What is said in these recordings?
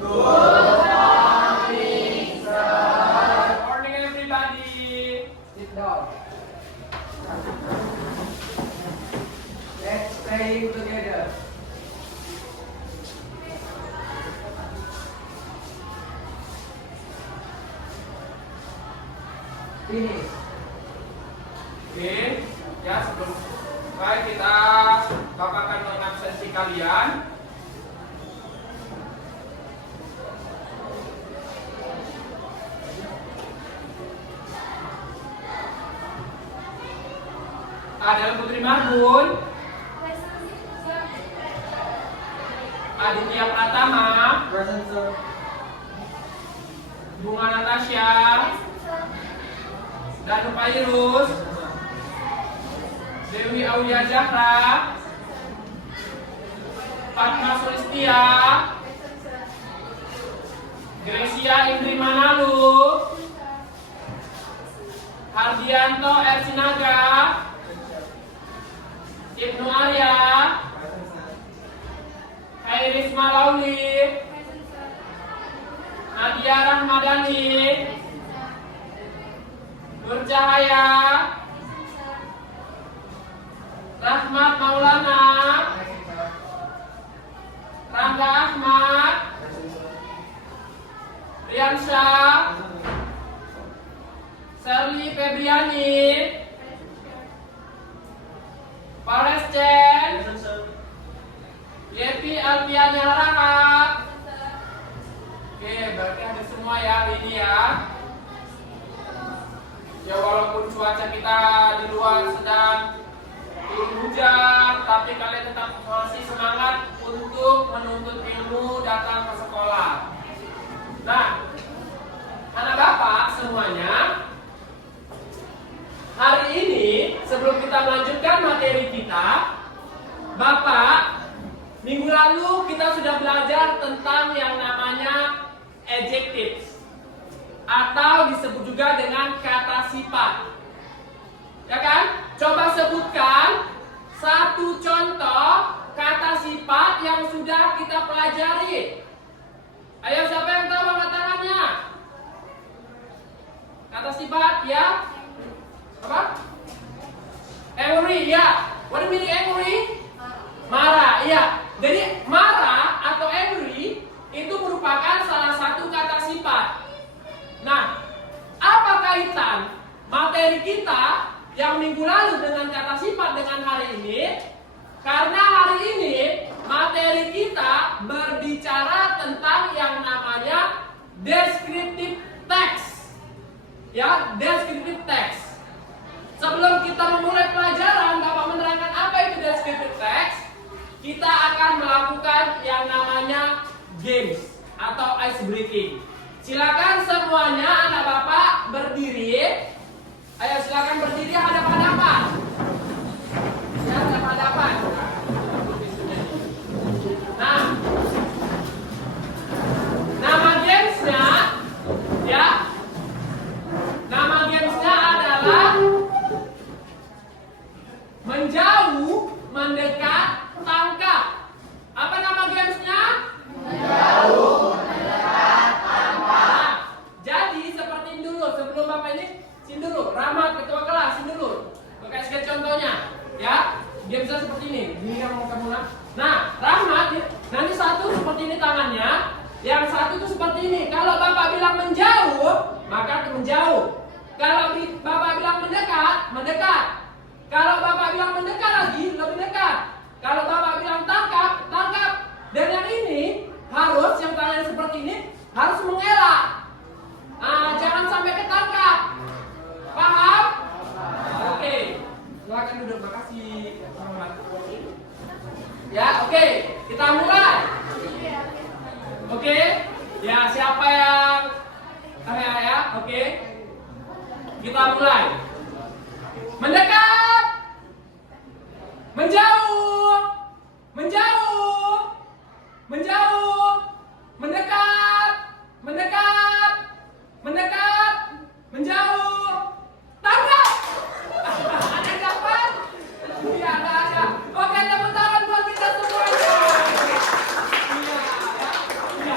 Good morning, sir. Good morning, everybody. Sit down. Let's play together. Finish. Oke, ya sebelum baik kita bapakan absensi kalian. Ada Putri Margun, Aditya Pratama, Present, sir. Bunga Natasha, Danu Pairus, Dewi Aulia Zahra, Fatma Sulistia, Gracia Indri Manalu, Hardianto Ersinaga, Ibnu Arya, Iris Malauli, Nadia Rahmadani, Nur Cahaya, Rahmat Maulana, Rangga Ahmad, Riansyah, Sherly Febriani, Pares Chen, Yepi Alfiania Rahat. Oke, berarti ada semua ya ini ya. Ya walaupun cuaca kita di luar sedang turun hujan, tapi kalian tetap masih semangat untuk menuntut ilmu, datang ke sekolah. Nah, anak bapak semuanya, hari ini sebelum kita melanjutkan materi kita, bapak, minggu lalu kita sudah belajar tentang yang namanya adjectives, atau disebut juga dengan kata sifat. Ya kan? Coba sebutkan satu contoh kata sifat yang sudah kita pelajari. Ayo, siapa yang tahu angkat tangannya? Kata sifat ya? Apa? Angry, ya. What do you mean angry? Marah, iya. Jadi marah atau angry itu merupakan salah satu kata sifat. Nah, apa kaitan materi kita yang minggu lalu dengan kata sifat dengan hari ini? Karena hari ini materi kita berbicara tentang yang namanya descriptive text. Ya, descriptive text. Sebelum kita memulai pelajaran, Bapak menerangkan apa itu descriptive text. Kita akan melakukan yang namanya games atau ice breaking. Silakan semuanya anak Bapak berdiri. Ayo silakan berdiri hadap-hadapan. Ya, hadap-hadapan. Nah, nama gamesnya, ya, nama gamesnya adalah menjauh, mendekat, tangkap. Apa nama gamesnya? Menjauh, mendekat, tangkap. Jadi seperti ini dulu, sebelum Bapak ini, sini dulu, Rahmat ketua kelas, sini dulu. Pakai sketch contohnya, ya. Gamesnya seperti ini. Ini yang mau kamu nak. Nah, Rahmat, nanti satu seperti ini tangannya, yang satu itu seperti ini. Kalau Bapak bilang menjauh, maka menjauh. Kalau Bapak bilang mendekat, mendekat. Kalau Bapak bilang mendekat lagi, lebih dekat. Kalau Bapak bilang tangkap, tangkap. Dan yang ini harus, yang tangannya seperti ini, harus mengelak. Nah, jangan sampai ketangkap. Paham? Oke. Silakan duduk, makasih. Ya, oke. Kita mulai. Oke. Ya, siapa yang ya? Oke. Kita mulai. Mendekat. Menjauh. Menjauh. Menjauh. Mendekat. Mendekat. Mendekat. Menjauh. Tangkap. Ada yang dapat? Iya, nggak ada. Oke, tepuk tangan buat kita semuanya. Iya, ya. Iya.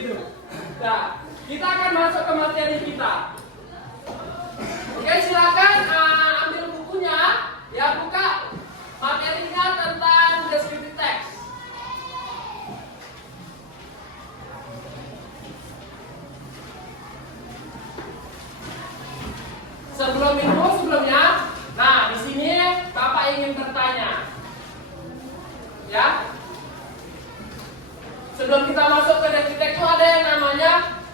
gitu. Nah, kita akan masuk ke materi kita. Oke, silakan ambil bukunya, ya buka materinya tentang descriptive text. Sebelumnya, nah di sini Bapak ingin bertanya, ya. Sebelum kita masuk ke descriptive text itu ada yang namanya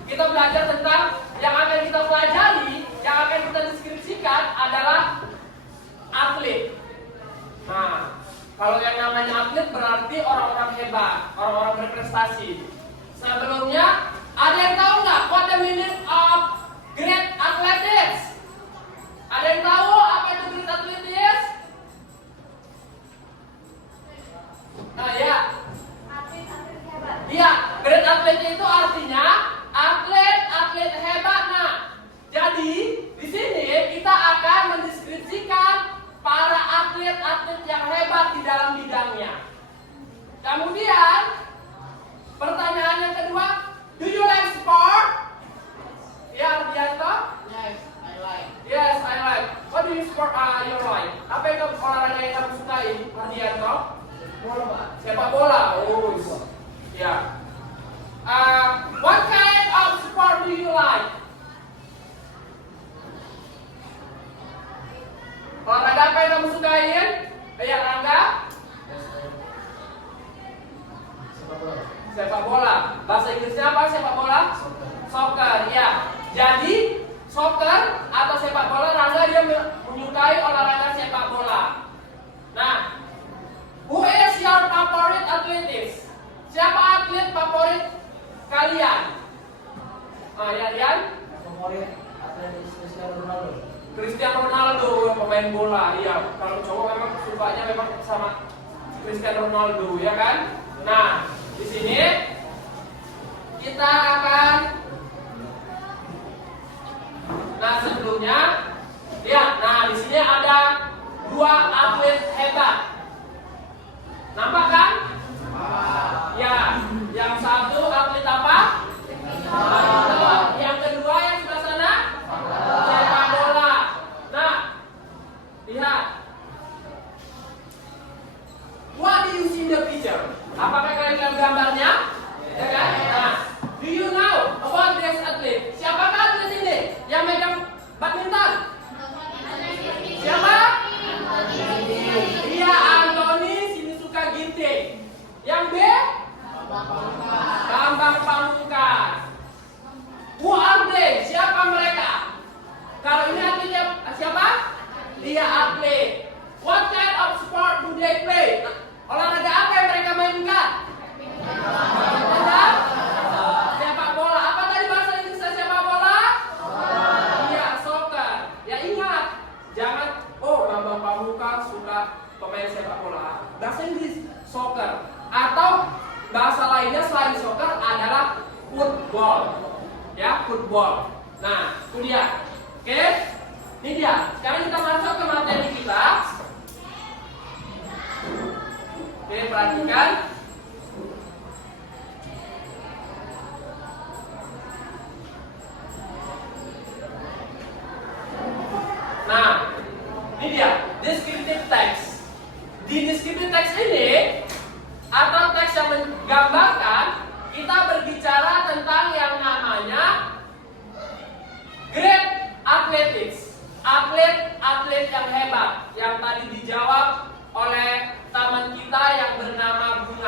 kita belajar tentang yang akan kita pelajari, yang akan kita deskripsikan adalah atlet. Nah, kalau yang namanya atlet berarti orang-orang hebat, orang-orang berprestasi. Sebelumnya, ada yang tahu nggak what the meaning of great athletics? Ada yang tahu apa itu great athletics? Nah ya, iya, great athletics itu artinya atlet hebat. Nah, jadi di sini kita akan mendeskripsikan para atlet yang hebat di dalam bidangnya. Kemudian pertanyaan yang kedua, do you like sport? Ya, Ardianto? Yes, I like. Yes, I like. What do you sport you like? Apa yang olahraga yang kamu sukai, Ardianto? Bola, Pak. Sepak bola. Oh, ya. What kind of sport do you like? Olahraga apa yang kamu sukain? Ya, Rangga? Sepak bola. Sepak bola. Bahasa Inggrisnya apa sepak bola? Soccer, ya. Jadi, soccer atau sepak bola, Rangga dia menyukai olahraga sepak bola. Nah, who is your favorite athletics? Siapa atlet favorit kalian? Ya, Rian? Favorit atlet Cristiano Ronaldo. Cristiano Ronaldo, pemain bola. Iya, kalau cowok memang sukanya memang sama Cristiano Ronaldo, ya kan? Nah, di sini kita akan, nah sebelumnya, lihat. Nah, di sini ada dua atlet hebat. Nampak kan? Ya, yang satu atlet apa? Yang kedua yang sebelah sana? Sepak bola. Nah, lihat. What do you see in the picture? Apakah kalian lihat gambarnya? Ya kan? Nah, do you know about this athlete? Siapakah atlet ini yang megang badminton? Siapa? Iya, Anthony Sinisuka Ginting. Yang B? Bambang Pamungkas. Who are they? Siapa mereka? Kalau ini atletnya siapa? Dia atlet. What kind of sport do they play? Olahraga apa yang mereka mainkan? Sepak bola. Apa tadi bahasa Inggrisnya sepak bola? Iya, soccer. Ya ingat, jangan Bambang Pamungkas suka pemain sepak bola. Bahasa Inggris soccer. Atau bahasa lainnya selain soccer adalah football. Ya, football. Nah, itu dia. Oke? Ini dia. Sekarang kita masuk ke materi kita. Oke, perhatikan. Nah, ini dia. Descriptive text. Di descriptive text ini atau teks yang menggambarkan, kita berbicara tentang yang namanya great athletics, atlet yang hebat, yang tadi dijawab oleh teman kita yang bernama Bunga.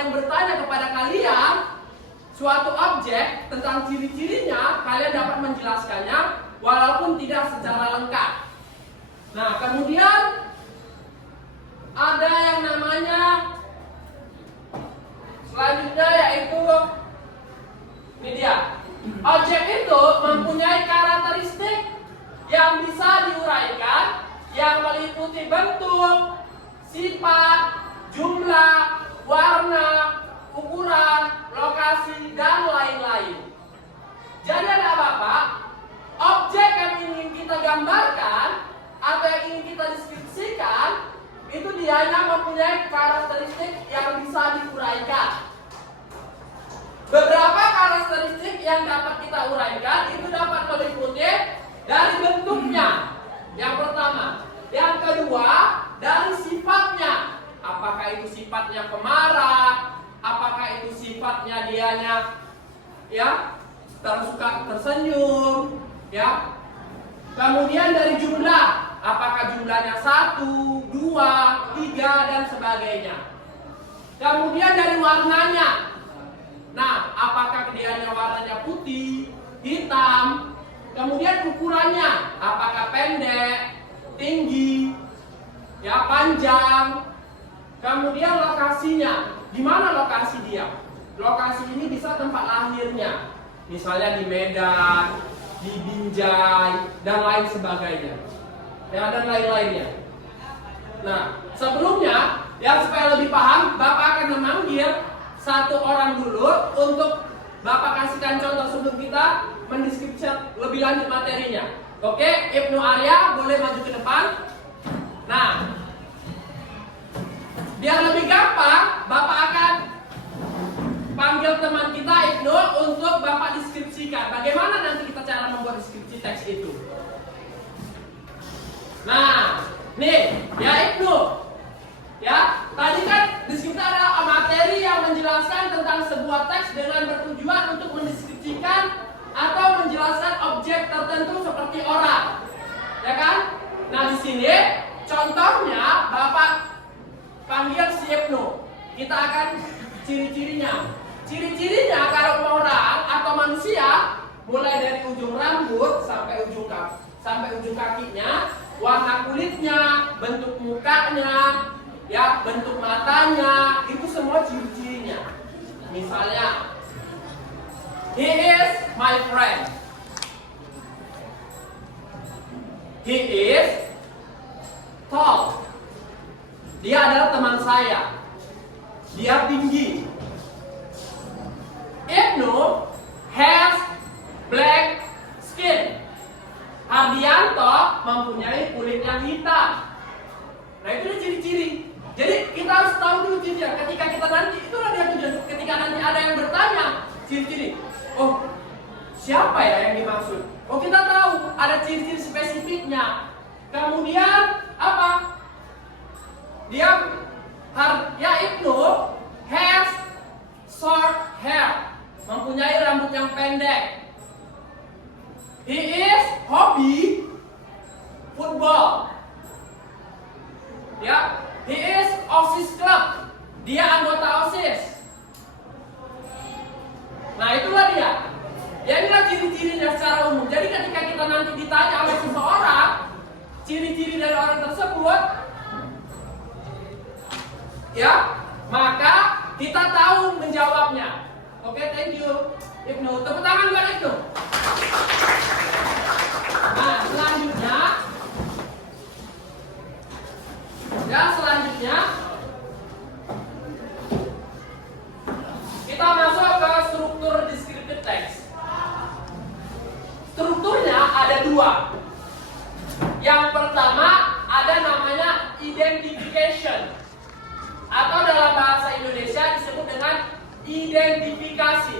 yang bertanya kepada kalian suatu objek tentang ciri-cirinya, kalian dapat menjelaskannya walaupun tidak secara lengkap. Nah, kemudian ada yang namanya selanjutnya yaitu ini dia. Objek itu mempunyai karakteristik yang bisa diuraikan yang meliputi bentuk, sifat, jumlah, warna, ukuran, lokasi, dan lain-lain. Jadi ada Bapak, objek yang ingin kita gambarkan atau yang ingin kita deskripsikan itu dianya mempunyai karakteristik yang bisa diuraikan. Beberapa karakteristik yang dapat kita uraikan itu dapat meliputi dari bentuknya, yang pertama. Yang kedua, dari sifatnya. Apakah itu sifatnya pemarah? Apakah itu sifatnya dianya tersuka tersenyum? Kemudian dari jumlah. Apakah jumlahnya 1, 2, 3, dan sebagainya. Kemudian dari warnanya. Nah, apakah dianya warnanya putih, hitam? Kemudian ukurannya, apakah pendek, tinggi, panjang? Kemudian lokasinya, di mana lokasi dia? Lokasi ini bisa tempat lahirnya, misalnya di Medan, di Binjai, dan lain sebagainya. Dan lain-lainnya. Nah, sebelumnya, supaya lebih paham, Bapak akan memanggil satu orang dulu untuk Bapak kasihkan contoh sebelum kita mendeskripsikan lebih lanjut materinya. Oke, Ibnu Arya boleh maju ke depan. Nah, biar lebih gampang, Bapak akan panggil teman kita Ibnu untuk Bapak deskripsikan bagaimana nanti kita cara membuat deskripsi teks itu. Nah, nih, Ibnu. Tadi kan di situ ada materi yang menjelaskan tentang sebuah teks dengan bertujuan untuk mendeskripsikan atau menjelaskan objek tertentu seperti orang, ya kan? Nah, di sini contohnya Bapak panggil si Ibnu. Kita akan ciri-cirinya. Ciri-cirinya kalau orang atau manusia mulai dari ujung rambut sampai ujung kakinya, warna kulitnya, bentuk mukanya, bentuk matanya, itu semua ciri-cirinya. Misalnya, he is my friend. He is tall. Dia adalah teman saya. Dia tinggi. Ibnu has black skin. Hardianto mempunyai kulit yang hitam. Nah, itu dia ciri-ciri. Jadi kita harus tahu dulu cirinya. Ketika kita nanti, itulah dia tujuan. Ketika nanti ada yang bertanya ciri-ciri, oh siapa yang dimaksud? Oh, kita tahu ada ciri-ciri spesifiknya. Kemudian apa? Ibnu has short hair, mempunyai rambut yang pendek. He is hobi football. He is OSIS club. Dia anggota OSIS. Nah, itulah dia. Inilah ciri-cirinya secara umum. Jadi ketika kita nanti ditanya oleh seseorang ciri-ciri dari orang tersebut, maka kita tahu menjawabnya. Oke, thank you Ibnu. Tepuk tangan buat Ibnu. Nah, selanjutnya kita masuk ke struktur descriptive text. Strukturnya ada dua. Yang pertama ada namanya identification, atau dalam bahasa Indonesia disebut dengan identifikasi.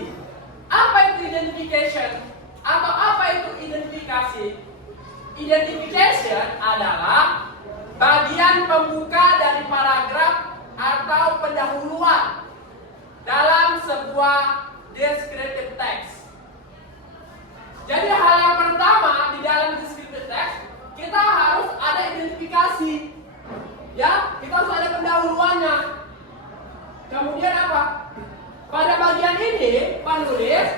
Apa itu identification? Atau apa itu identifikasi? Identification adalah bagian pembuka dari paragraf atau pendahuluan dalam sebuah descriptive text. Jadi hal yang pertama di dalam descriptive text, kita harus ada identifikasi. Kita harus ada pendahuluannya. Kemudian apa? Pada bagian ini, penulis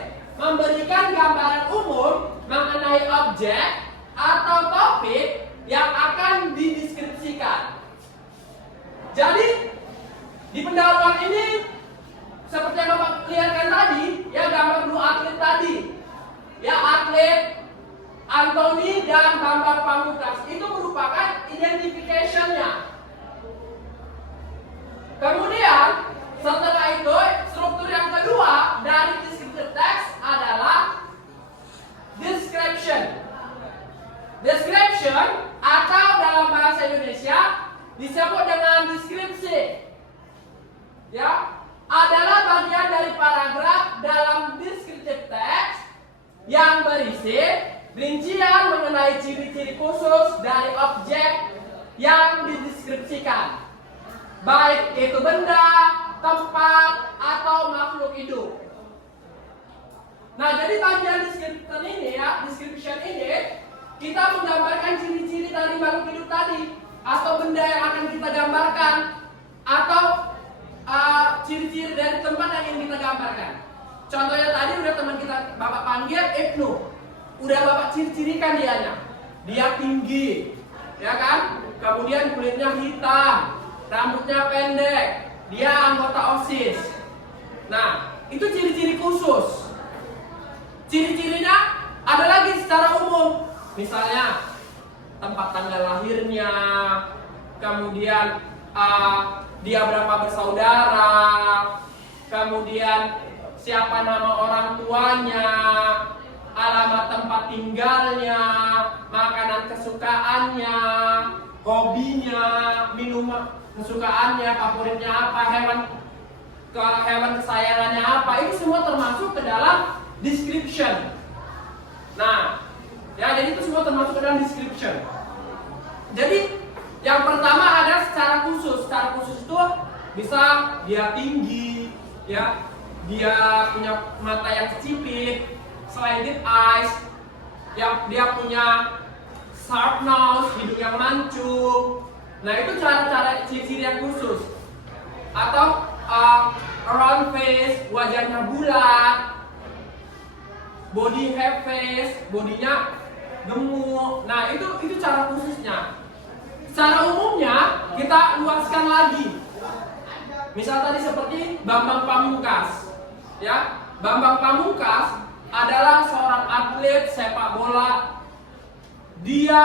memberikan gambaran umum mengenai objek atau topik yang akan dideskripsikan. Jadi, di pendahuluan ini, seperti yang Bapak lihatkan tadi, ya gambar dua atlet tadi. Ya, atlet Anthony dan Bambang Pamungkas. Itu merupakan identification-nya. Kemudian, setelah itu, struktur yang kedua dari descriptive text adalah description. Description atau dalam bahasa Indonesia disebut dengan deskripsi. Ya, adalah bagian dari paragraf dalam descriptive text yang berisi rincian mengenai ciri-ciri khusus dari objek yang dideskripsikan, baik itu benda, tempat, atau makhluk hidup. Nah, jadi bagian description ini ya, description ini kita menggambarkan ciri-ciri dari makhluk hidup tadi, atau benda yang akan kita gambarkan, atau ciri-ciri dari tempat yang ingin kita gambarkan. Contohnya tadi udah teman kita Bapak panggil Ibnu, udah Bapak ciri-cirikan dianya. Dia tinggi, ya kan? Kemudian kulitnya hitam, rambutnya pendek, dia anggota OSIS. Nah, itu ciri-ciri khusus. Ciri-cirinya ada lagi secara umum. Misalnya tempat tanggal lahirnya, kemudian dia berapa bersaudara, kemudian siapa nama orang tuanya, alamat tempat tinggalnya, makanan kesukaannya, hobinya, minuman kesukaannya, favoritnya apa, hewan kesayangannya apa, itu semua termasuk ke dalam description. Nah, ya jadi itu semua termasuk ke dalam description. Jadi yang pertama ada secara khusus. Secara khusus itu bisa dia tinggi, ya, dia punya mata yang kecipit, slanted eyes, yang dia punya sharp nose, hidung yang mancung. Nah, itu cara-cara ciri-ciri yang khusus. Atau round face, wajahnya bulat, body have face, bodinya gemuk. Nah, itu cara khususnya. Secara umumnya kita luaskan lagi. Misal tadi seperti Bambang Pamungkas. Ya, Bambang Pamungkas adalah seorang atlet sepak bola. Dia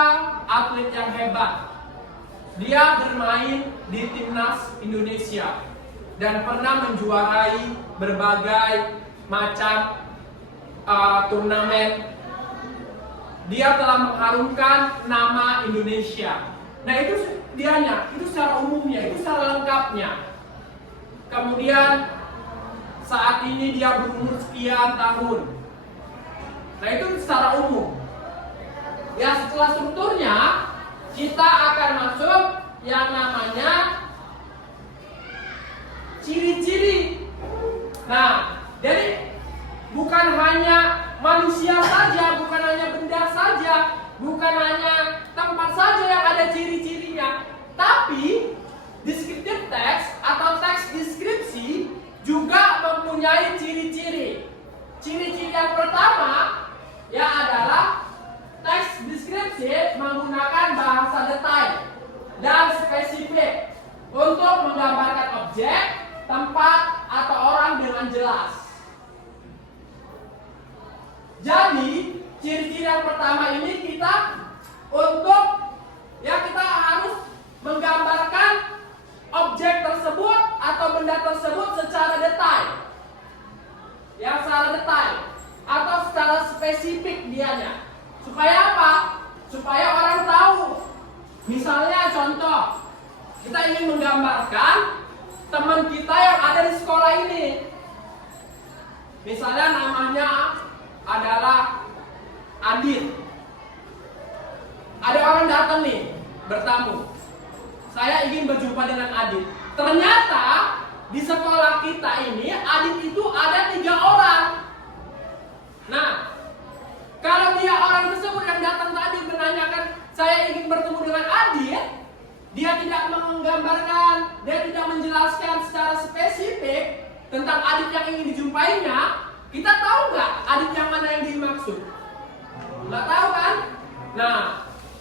atlet yang hebat. Dia bermain di timnas Indonesia dan pernah menjuarai berbagai macam turnamen. Dia telah mengharumkan nama Indonesia. Nah, itu dianya, itu secara umumnya, itu secara lengkapnya. Kemudian saat ini dia berumur sekian tahun. Nah, itu secara umum. Ya, setelah strukturnya kita akan masuk yang namanya ciri-ciri. Nah, jadi bukan hanya manusia saja, bukan hanya benda saja, bukan hanya tempat saja yang ada ciri-cirinya, tapi descriptive text atau teks deskripsi juga mempunyai ciri-ciri. Ciri-ciri yang pertama ya adalah teks deskripsi menggunakan bahasa detail dan spesifik untuk menggambarkan objek, tempat, atau orang dengan jelas. Jadi, ciri-ciri yang pertama ini kita harus menggambarkan objek tersebut atau benda tersebut secara detail. Ya, secara detail atau secara spesifik dianya. Supaya apa? Supaya orang tahu. Misalnya contoh, kita ingin menggambarkan teman kita yang ada di sekolah ini. Misalnya namanya adalah Adit. Ada orang datang nih, bertamu. Saya ingin berjumpa dengan Adit. Ternyata di sekolah kita ini Adit itu ada 3 orang. Nah, kalau dia orang tersebut yang datang tadi menanyakan saya ingin bertemu dengan Adit, dia tidak menggambarkan, dia tidak menjelaskan secara spesifik tentang adit yang ingin dijumpainya, kita tahu nggak adit yang mana yang dimaksud? Nggak tahu kan? Nah,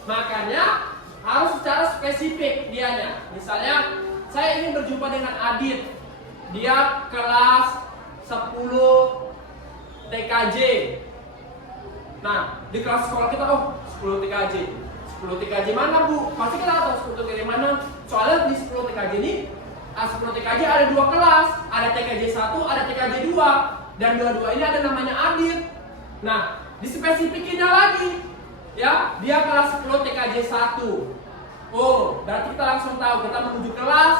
makanya harus secara spesifik dianya. Misalnya, saya ingin berjumpa dengan adit, dia kelas 10 TKJ. Nah, di kelas sekolah kita, 10 TKJ. 10 TKJ mana, Bu? Pasti kita tahu 10 TKJ mana. Soalnya di 10 TKJ ini, 10 TKJ ada 2 kelas. Ada TKJ 1, ada TKJ 2. Dan dua-dua ini ada namanya adit. Nah, dispesifikinnya lagi. Ya, dia kelas 10 TKJ 1. Oh, berarti kita langsung tahu kita menuju kelas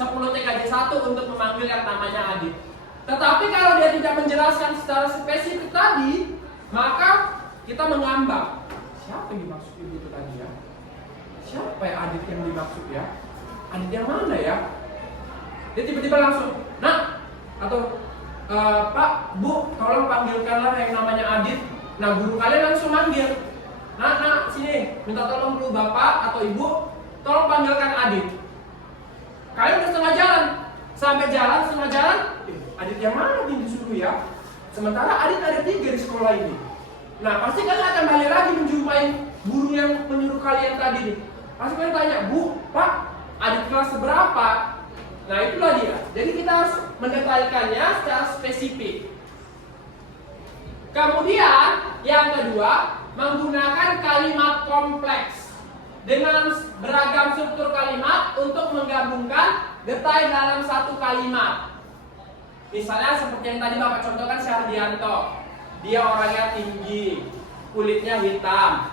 10 TKJ 1 untuk memanggil yang namanya adit. Tetapi kalau dia tidak menjelaskan secara spesifik tadi, maka kita mengambang. Siapa yang dimaksud ibu itu tadi ya? Siapa ya adit yang dimaksud ya? Adit yang mana ya? Dia tiba-tiba langsung, nah, atau Pak, Bu, tolong panggilkanlah yang namanya adit. Nah, guru kalian langsung manggil. Nah, sini, minta tolong dulu Bapak atau Ibu, tolong panggilkan adit. Kalian udah setengah jalan, sampai jalan setengah jalan, adit yang mana yang disuruh ya? Sementara adit ada 3 di sekolah ini. Nah, pasti kalian akan balik lagi menjumpai guru yang menyuruh kalian tadi nih. Pasti kalian tanya, Bu, Pak, adit kelas seberapa? Nah, itulah dia. Jadi kita harus mendetailkannya secara spesifik. Kemudian, yang kedua, menggunakan kalimat kompleks dengan beragam struktur kalimat untuk menggabungkan detail dalam satu kalimat. Misalnya seperti yang tadi Bapak contohkan Syardianto. Dia orangnya tinggi, kulitnya hitam.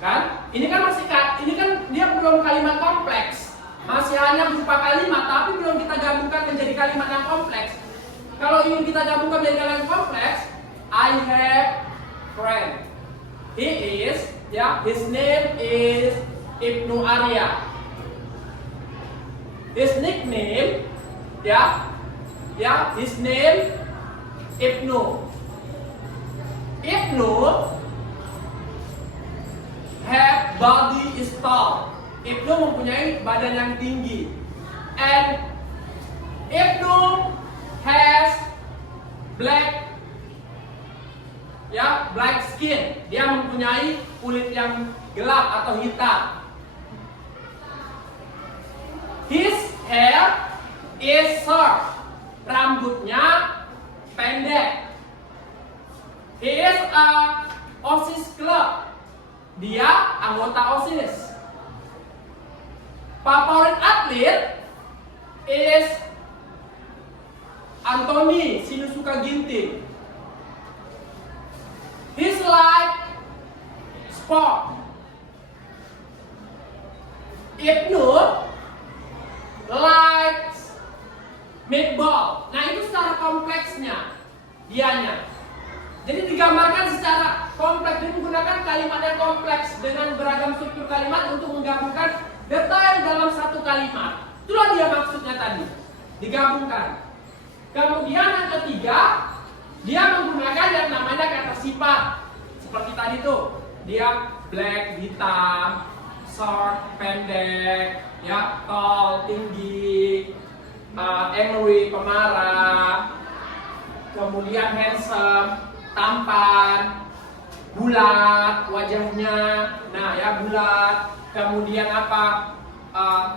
Kan? Ini kan dia belum kalimat kompleks. Masih hanya berupa kalimat, tapi belum kita gabungkan menjadi kalimat yang kompleks. Kalau ingin kita gabungkan menjadi kalimat kompleks, I have friend. His name is Ibnu Arya. His nickname, his name Ibnu. Ibnu have body is tall. Ibnu mempunyai badan yang tinggi. And Ibnu has black skin. Dia mempunyai kulit yang gelap atau hitam. His hair is short. Rambutnya pendek. He is a OSIS club. Dia anggota OSIS. Favorit atlet is Anthony Sinusuka Ginting. His like sport. Ibnu likes meatball. Nah, itu secara kompleksnya dianya. Jadi digambarkan secara kompleks, dia menggunakan kalimat yang kompleks dengan beragam struktur kalimat untuk menggabungkan detail dalam satu kalimat. Itulah dia maksudnya tadi, digabungkan. Kemudian yang ketiga, dia menggunakan yang namanya kata sifat. Seperti tadi tuh, dia black, hitam, short, pendek, ya, tall, tinggi, angry, pemarah, kemudian handsome, tampan, bulat wajahnya, nah ya bulat, kemudian apa,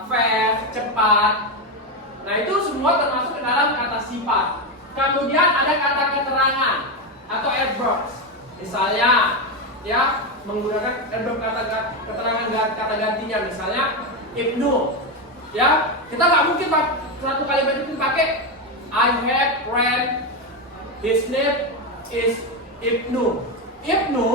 fast, cepat. Nah itu semua termasuk ke dalam kata sifat. Kemudian ada kata keterangan atau adverbs. Misalnya, ya menggunakan adverb keterangan kata gantinya. Misalnya Ibnu, ya kita nggak mungkin satu kalimat itu pakai I have friend, his name is Ibnu. Ibnu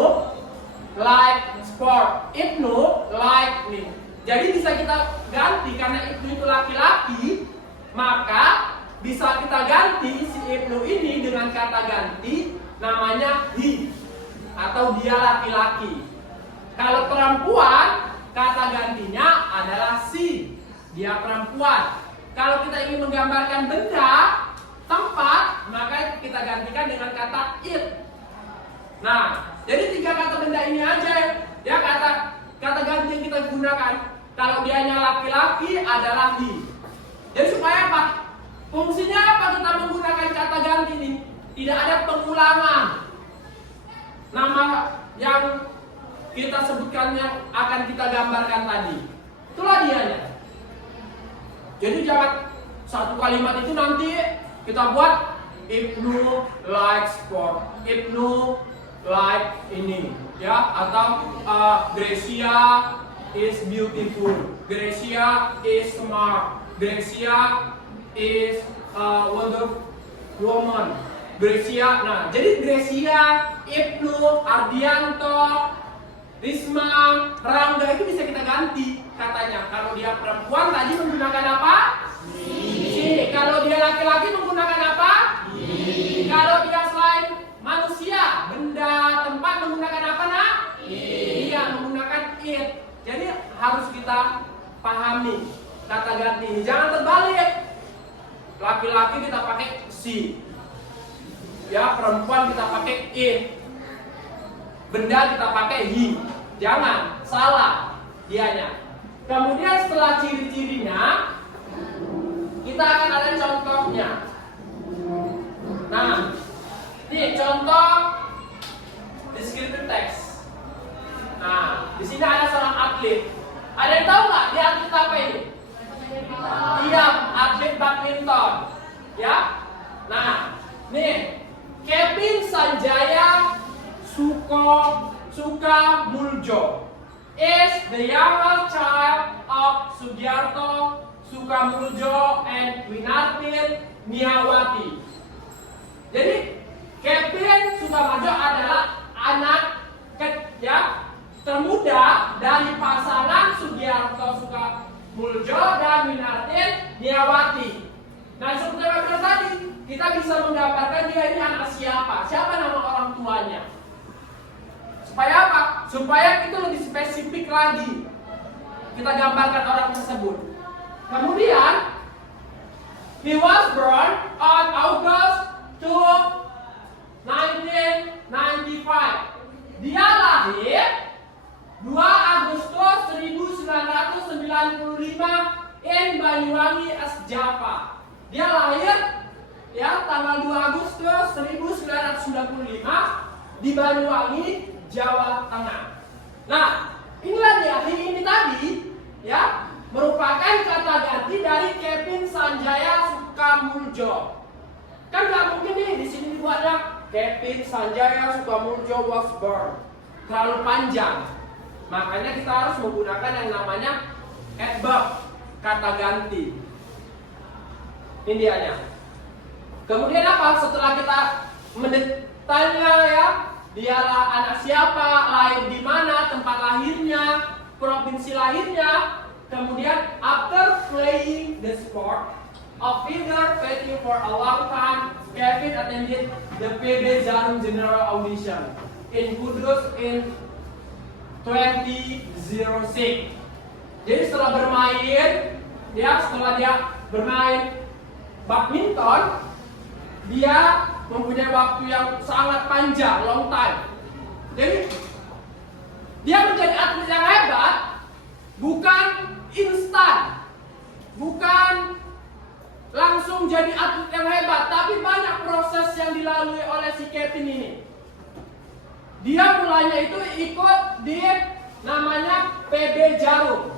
like sport. Ibnu like me. Jadi bisa kita ganti karena Ibnu itu laki-laki, maka bisa kita ganti si Ibnu ini dengan kata ganti namanya he atau dia laki-laki. Kalau perempuan, kata gantinya adalah si, dia perempuan. Kalau kita ingin menggambarkan benda, tempat, maka kita gantikan dengan kata it. Nah, jadi 3 kata benda ini aja ya kata ganti yang kita gunakan. Kalau dianya laki-laki adalah he. Jadi supaya apa? Fungsinya apa kita menggunakan kata ganti ini? Tidak ada pengulangan. Nama yang kita sebutkan yang akan kita gambarkan tadi. Itulah dianya. Jadi jangan satu kalimat itu nanti kita buat Ibnu like sport, Ibnu like ini, ya, atau Gracia is beautiful, Gracia is smart, Gracia is wonderful woman, Gracia. Nah, jadi Gracia, Ibnu, Ardianto, Risma, Rangga itu bisa kita ganti katanya. Kalau dia perempuan tadi menggunakan apa? Si. Kalau dia laki-laki menggunakan apa? Kalau dia selain manusia, benda, tempat menggunakan apa, nak? Iya, menggunakan it. Jadi harus kita pahami kata ganti ini. Jangan terbalik. Laki-laki kita pakai si. Ya, perempuan kita pakai it. Benda kita pakai he. Jangan salah dianya. Kemudian setelah ciri-cirinya, kita akan ada contohnya. Nah, ini contoh descriptive text. Nah, di sini ada seorang atlet. Ada yang tahu nggak dia atlet apa ini? Iya, atlet badminton. Ya. Nah, nih Kevin Sanjaya Sukamuljo is the youngest child of Sugiarto Sukamuljo and Winartin Niawati. Jadi Kevin Sukamuljo adalah anak termuda dari pasangan Sugiarto Sukamuljo dan Winartin Niawati. Nah, seperti yang saya tadi, kita bisa menggambarkan dia ini anak siapa? Siapa nama orang tuanya? Supaya apa? Supaya itu lebih spesifik lagi. Kita gambarkan orang tersebut. Kemudian, he was born on August 2, 1995. Dia lahir 2 Agustus 1995 in Banyuwangi, Java. Dia lahir ya tanggal 2 Agustus 1995 di Banyuwangi, Jawa Tengah. Nah, inilah dia ini tadi ya merupakan kata ganti dari Kevin Sanjaya Sukamuljo. Kan nggak mungkin nih di sini dibuatnya Kevin Sanjaya Sukamuljo was born. Terlalu panjang. Makanya kita harus menggunakan yang namanya adverb, kata ganti. Ini dianya. Kemudian apa? Setelah kita mendetailnya ya, dialah anak siapa, lahir di mana, tempat lahirnya, provinsi lahirnya. Kemudian after playing the sport, a figure fighting for a long time, Kevin attended the PB Jarum General Audition in Kudus in 2006. Jadi setelah dia bermain badminton, dia mempunyai waktu yang sangat panjang, long time. Jadi dia menjadi atlet yang hebat bukan instan, bukan langsung jadi atlet yang hebat, tapi banyak proses yang dilalui oleh si Kevin ini. Dia mulanya itu ikut di namanya PB Jarum.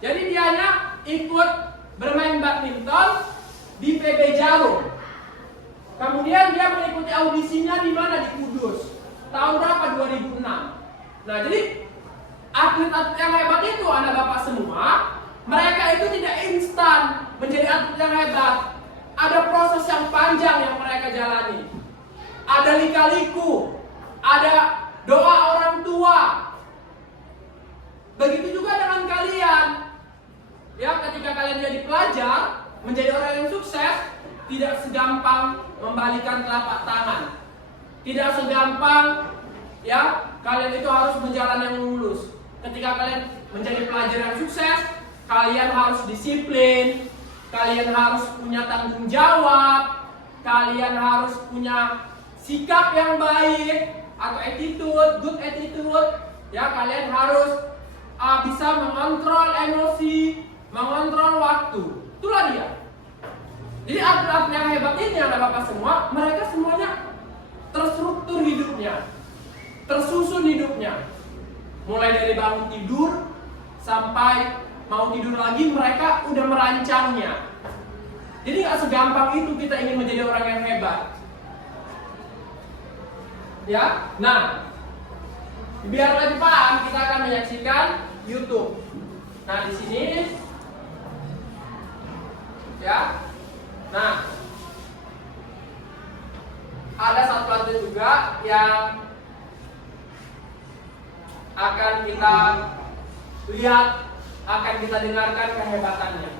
Jadi dianya ikut bermain badminton di PB Jarum. Kemudian dia mengikuti audisinya di mana? Di Kudus. Tahun berapa? 2006. Nah, jadi atlet-atlet yang hebat itu anak bapak semua, mereka itu tidak instan menjadi atlet yang hebat. Ada proses yang panjang yang mereka jalani. Ada lika-liku, ada doa orang tua. Begitu juga dengan kalian. Ya, ketika kalian jadi pelajar, menjadi orang yang sukses, tidak segampang membalikan telapak tangan. Tidak segampang ya, kalian itu harus berjalan yang lurus. Ketika kalian menjadi pelajar yang sukses, kalian harus disiplin, kalian harus punya tanggung jawab, kalian harus punya sikap yang baik atau attitude, good attitude. Ya, kalian harus bisa mengontrol emosi, mengontrol waktu. Itulah dia. Jadi atlet-atlet yang hebat ini anak-anak semua, mereka semuanya terstruktur hidupnya, tersusun hidupnya. Mulai dari bangun tidur sampai mau tidur lagi, mereka udah merancangnya. Jadi nggak segampang itu kita ingin menjadi orang yang hebat. Ya, nah, biar lebih paham kita akan menyaksikan YouTube. Nah di sini, ya, nah ada satu atlet juga yang akan kita lihat, akan kita dengarkan kehebatannya.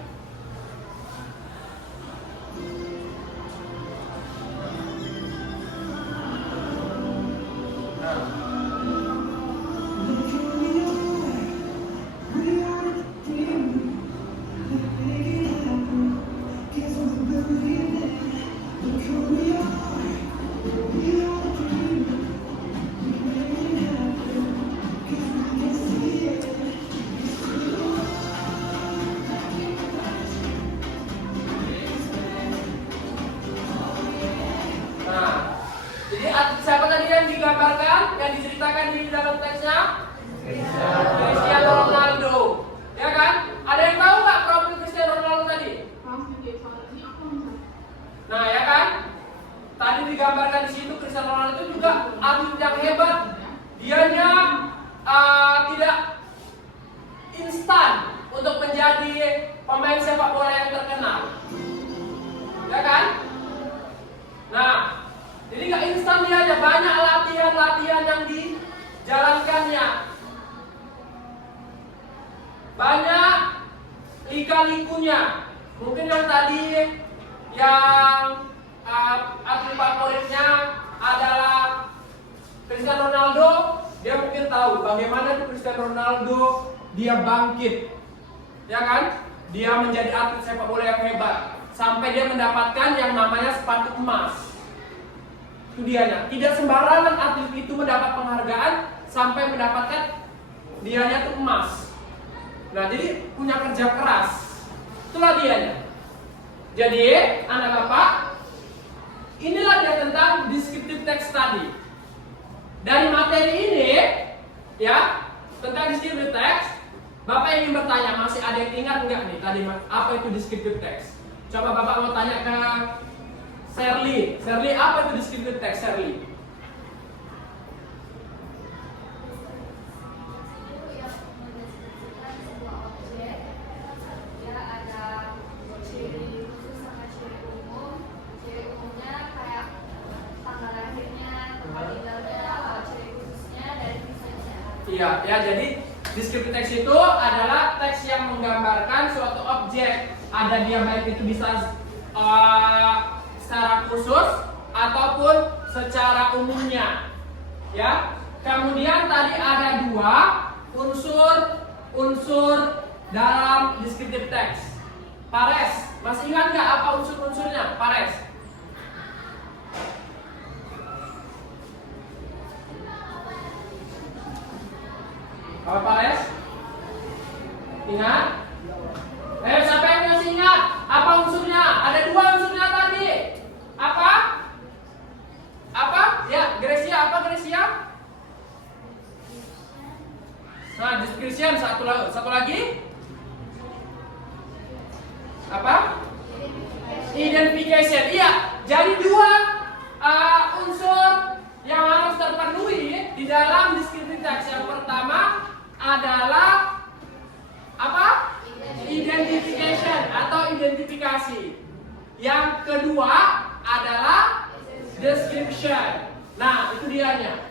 Siapa tadi yang digambarkan, yang diceritakan di dalam teksnya? Cristiano Ronaldo, ya kan? Ada yang tahu nggak profil Cristiano Ronaldo tadi? Nah, ya kan? Tadi digambarkan di situ Cristiano Ronaldo itu juga atlet yang hebat. Dianya tidak instan untuk menjadi pemain sepak bola yang terkenal, ya kan? Nah, jadi nggak instan dia aja, banyak latihan-latihan yang dijalankannya, banyak lika-likunya. Mungkin yang tadi yang atlet favoritnya adalah Cristiano Ronaldo, dia mungkin tahu bagaimana Cristiano Ronaldo dia bangkit, ya kan? Dia menjadi atlet sepak bola yang hebat sampai dia mendapatkan yang namanya sepatu emas. Itu dianya. Tidak sembarangan atlet itu mendapat penghargaan sampai mendapatkan dianya itu emas. Nah, jadi punya kerja keras. Itulah dianya. Jadi, anak bapak, inilah dia tentang descriptive text tadi. Dari materi ini, ya, tentang descriptive text, bapak ingin bertanya, masih ada yang ingat nggak nih tadi apa itu descriptive text? Coba bapak mau tanya ke Shirley, apa itu descriptive text, Shirley? Iya, ya, jadi descriptive text itu adalah teks yang menggambarkan suatu objek. Ada dia baik itu bisa secara khusus ataupun secara umumnya, ya. Kemudian tadi ada dua unsur dalam descriptive text. Pares, masih ingat nggak apa unsur-unsurnya? Pares. Apa pares? Ingat? Siapa yang masih ingat? Apa unsurnya? Ada dua unsurnya tadi. Apa? Ya, Gracia. Apa Gracia? Nah, description. Satu lagi. Apa? Identification. Iya, jadi dua unsur yang harus terpenuhi di dalam descriptive text. Yang pertama adalah apa? Identification atau identifikasi. Yang kedua adalah description. Nah, itu dianya.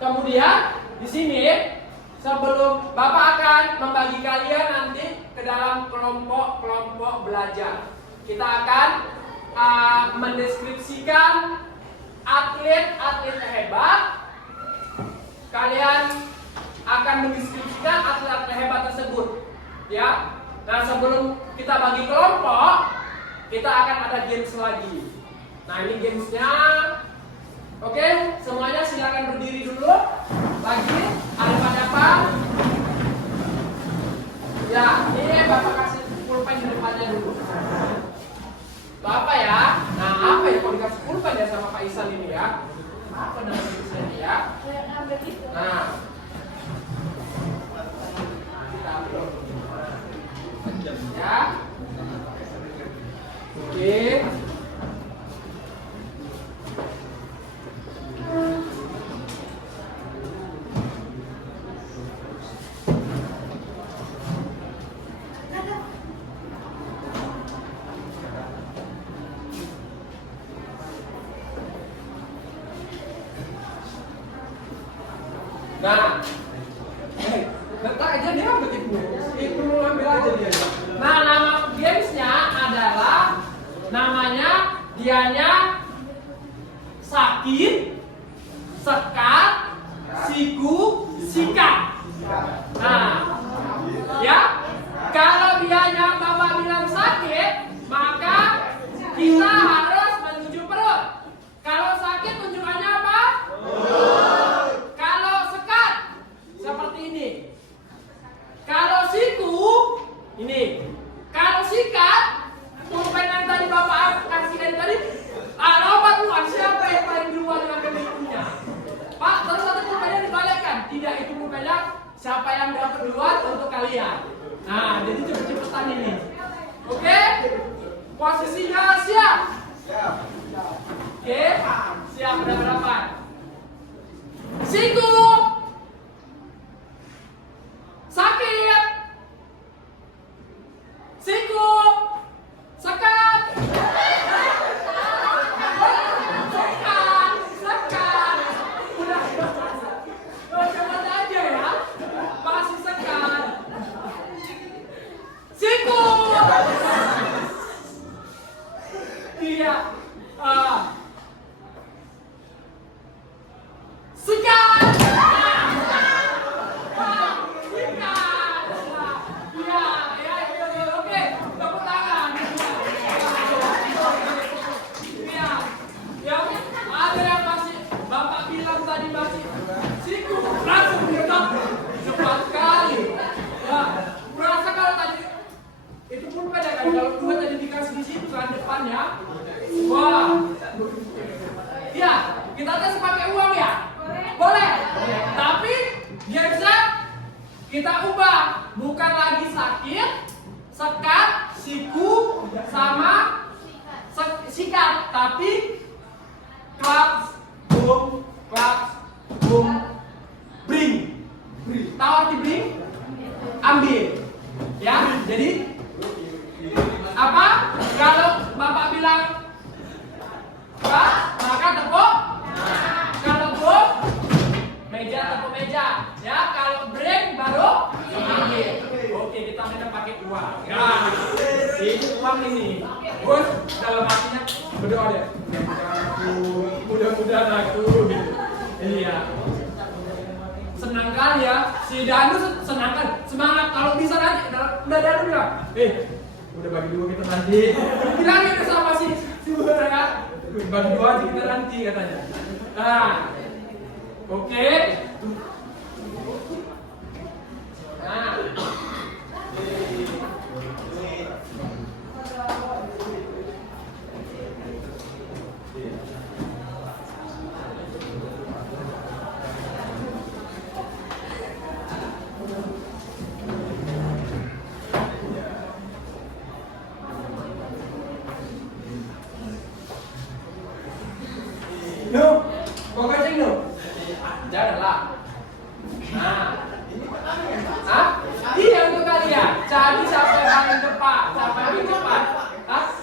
Kemudian di sini sebelum Bapak akan membagi kalian nanti ke dalam kelompok belajar. Kita akan mendeskripsikan atlet-atlet hebat. Kalian akan mendeskripsikan atlet-atlet hebat tersebut, ya. Nah, sebelum kita bagi kelompok, kita akan ada games lagi. Nah, ini gamesnya. Oke, semuanya silakan berdiri dulu. Lagi, ada apa? Ya, ini Bapak kasih pulpen di depannya dulu. Bapak ya. Nah, apa ya kalau dikasih pulpen ya sama Pak Isan ini ya? Apa nama tulisannya ya? Nah. Kita ambil. Ya. Oke. Nah, letak aja dia ambil ibu ambil aja dia. Nah, nama gamesnya adalah namanya dianya sakit, sekat, siku, sikat. Nah, ya kalau dianya bapak bilang sakit, maka kita harus menuju perut. Kalau sakit tunjukannya apa? Kalau sekat seperti ini. Kalau siku ini. Kalau sikat pulpen yang tadi bapak kasih dari tadi, nomor duluan siapa yang paling duluan dengan pemiliknya? Pak, terus satu pulpennya dibalikkan. Tidak, itu pulpennya siapa yang dapat duluan untuk kalian. Nah, jadi cepet-cepetan ini. Oke? Posisinya siap. Oke? Siap berhadapan. Siku sakit, siku sekat, sekat. Udah, coba aja ya, masih sekat. Siku, iya, sekat. Kalau dua tadi dikasih di situ kan depannya, wah, ya kita tes pakai uang ya, boleh. Tapi biasa kita ubah, bukan lagi sakit, sekat, siku, sama sikat, tapi claps, boom, bring. Tahu arti bring? Ambil, ya. Jadi apa? Kalau bapak bilang Pak, maka tepuk. Kalau boom, meja tepuk meja. Ya, kalau break baru ambil. Oke, kita mainnya pakai uang. Ya, ini uang ini. Bos, dalam hatinya berdoa deh. Mudah-mudahan aku. Iya. Senang kali ya. Si Danu senang kan. Semangat. Kalau bisa nanti. Udah Danu bilang. Udah bagi dua kita nanti. Bilangin ke sama si Bura ya. Bagi dua aja kita nanti katanya. Nah, oke. Nah, no, kau kencing no? Janganlah. Nah, iya untuk kalian. Jadi siapa yang paling cepat? Siapa yang paling cepat?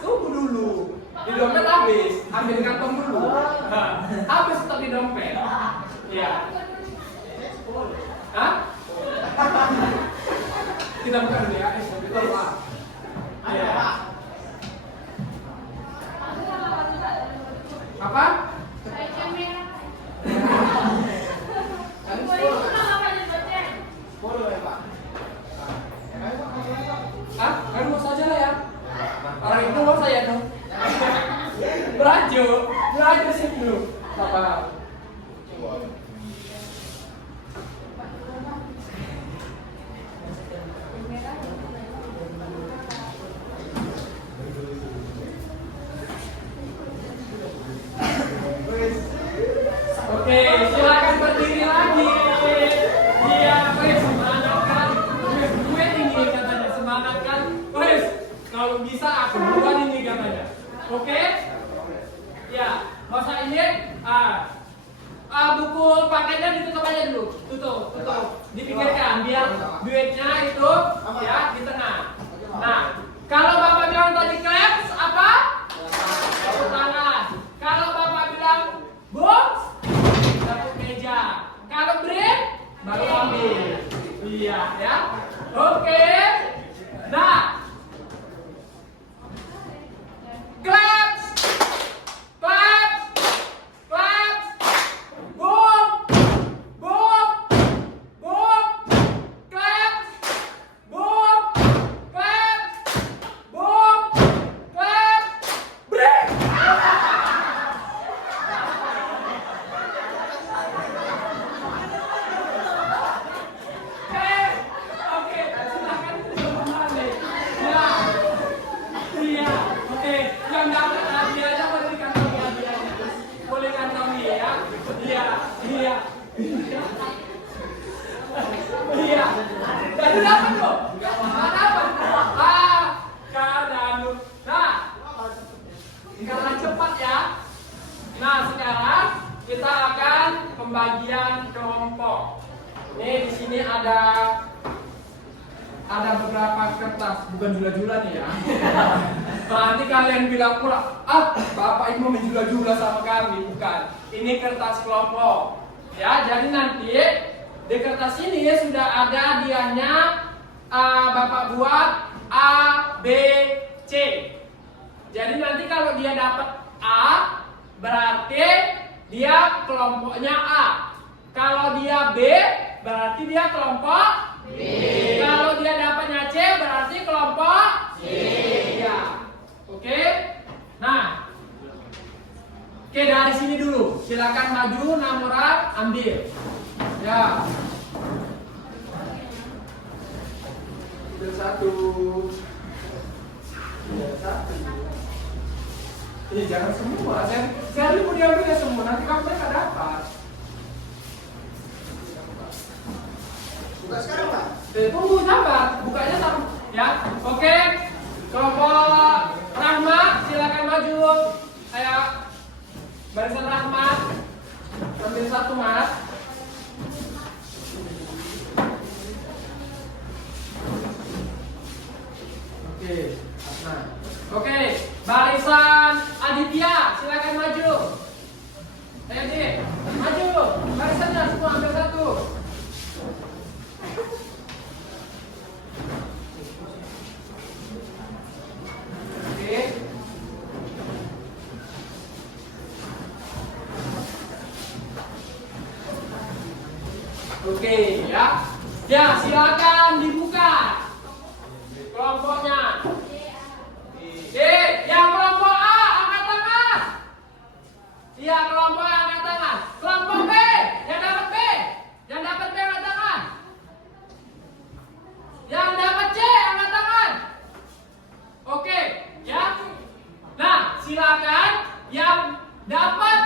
Tunggu dulu. Di dompet habis, ambil kantong dulu. Habis tetap di dompet. Iya. Kita buka dulu ya. Kita buka. Iya. Apa? Kan mau saja lah ya. Orang itu mau saya dong. Belajar sih dulu. Apa? ini buku pakainya ditutup aja dulu. Tutup. Dipikirkan biar duitnya itu ya di tengah. Nah, kalau Bapak bilang tadi claps apa? Tepuk tangan. Kalau Bapak bilang books, tepuk meja. Kalau break, baru ambil. Iya ya. Oke. Nah, claps. Boom. Claps. Boom. Claps. Boom. Claps. Break. Oke, silakan kembali. Ya. Iya, oke. Yang dapat hadiahnya boleh dikantongi hadiahnya. Boleh kantongi ya. Iya. Iya. Jadi dapat loh. Dapat. Kadang. Nah, karena cepat ya. Nah, sekarang kita akan pembagian kelompok. Nih di sini ada beberapa kertas, bukan jula-jula nih ya. Nanti kalian bilang pula, Bapak Ibu menjula-jula sama kami, bukan. Ini kertas kelompok. Ya, jadi nanti di kertas ini sudah ada dianya Bapak buat A, B, C. Jadi nanti kalau dia dapat A, berarti dia kelompoknya A. Kalau dia B, berarti dia kelompok B. Kalau dia dapatnya C, berarti kelompok C. Ya. Oke. Nah. Oke, dari sini dulu. Silakan maju, namurat, ambil. Ya. Satu. Jangan semua. Saya mau diambil ya semua. Nanti kamu mereka dapat. Buka sekarang, Pak. Tunggu sabar, bukanya sama. Ya, oke. Kelompok Rahmat, silakan maju. Ayo, barisan Rahmat. Ambil satu, Mas. Oke, nah. Oke, barisan Aditya, silakan maju. Ayo, Dik, maju. Barisannya semua ambil satu. Oke. Oke, ya. Ya, silakan dibuka kelompoknya. Yang kelompok A angkat tangan. Iya, kelompok A angkat tangan. Kelompok B, yang dapat B. Yang dapat B angkat tangan. Yang dapat C angkat tangan. Oke, ya. Nah, silakan yang dapat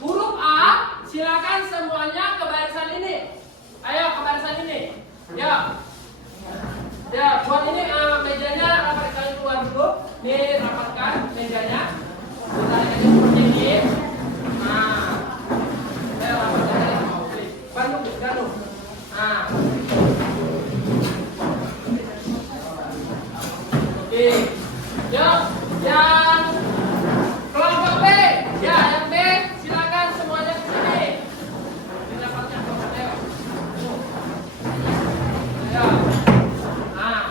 huruf A, silakan semuanya ke barisan ini. Ayo ke barisan ini. Ya. Ya, buat ini mejanya rapatkan keluar dulu. Nih, rapatkan mejanya. Kita aja seperti ini. Nah. Ayo rapatkan aja. Oke. Bantu. Nah. Oke. Yuk, yang kelompok B. Ya, yang B silakan semuanya ke sini. Ini rapatnya kelompok ayo. Ayo. Nah.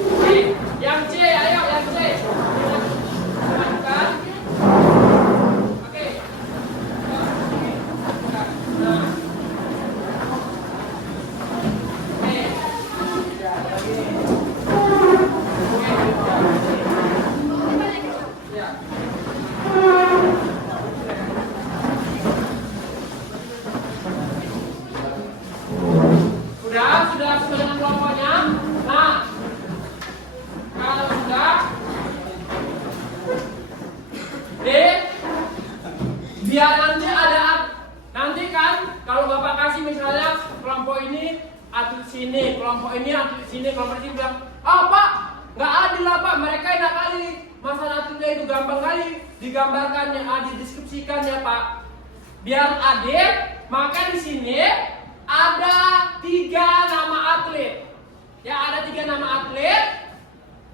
Oke, yang C, ayo yang C. Silakan. Oke. Nah. Sudah sesuai dengan kelompoknya. Nah, kalau sudah, biar nanti kan kalau Bapak kasih misalnya kelompok ini atlet sini, kelompok ini atlet sini, kelompok ini bilang, Pak, nggak adil lah Pak, mereka enak kali masalah atletnya itu gampang kali digambarkannya, dideskripsikannya Pak. Biar adil, maka di sini ada 3 nama atlet. Ya, ada 3 nama atlet.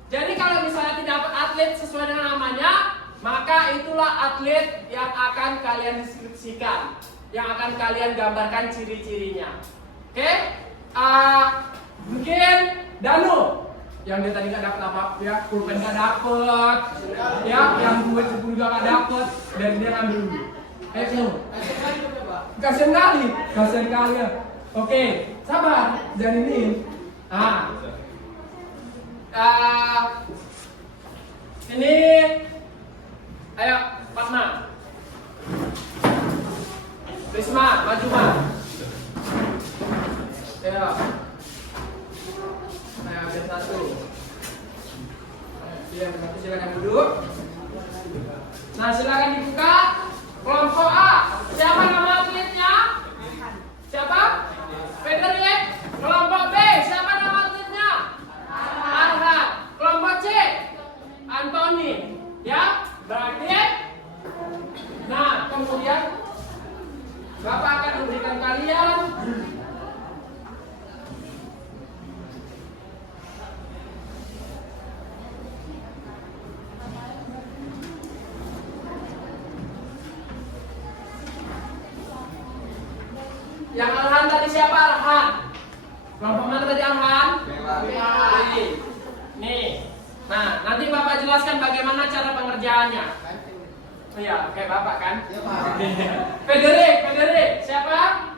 Jadi kalau misalnya tidak dapat atlet sesuai dengan namanya, maka itulah atlet yang akan kalian deskripsikan, yang akan kalian gambarkan ciri-cirinya. Oke? Mungkin Danu yang dia tadi nggak dapat apa, ya, pulpen nggak dapet, ya, yang duit 10 juga nggak dapet, dan dia ngambil dulu. Ayo, kasian kali ya. Oke, sabar, jangan ini. Ini, ayo, Fatma, Risma, maju Ma. Ya. Nah, ambil satu. Silakan duduk. Nah, silakan dibuka. Kelompok A. Siapa nama atletnya? Siapa? Frederick. Kelompok B. Siapa nama atletnya? Arhan. Kelompok C. Anthony. Ya, berarti. Nah, kemudian Bapak akan memberikan kalian yang Arhan tadi siapa Arhan? Kelompok mana tadi Arhan? Nih. Nah, nanti Bapak jelaskan bagaimana cara pengerjaannya. Oh iya, kayak Bapak kan? Ya, Pak. Frederick, siapa?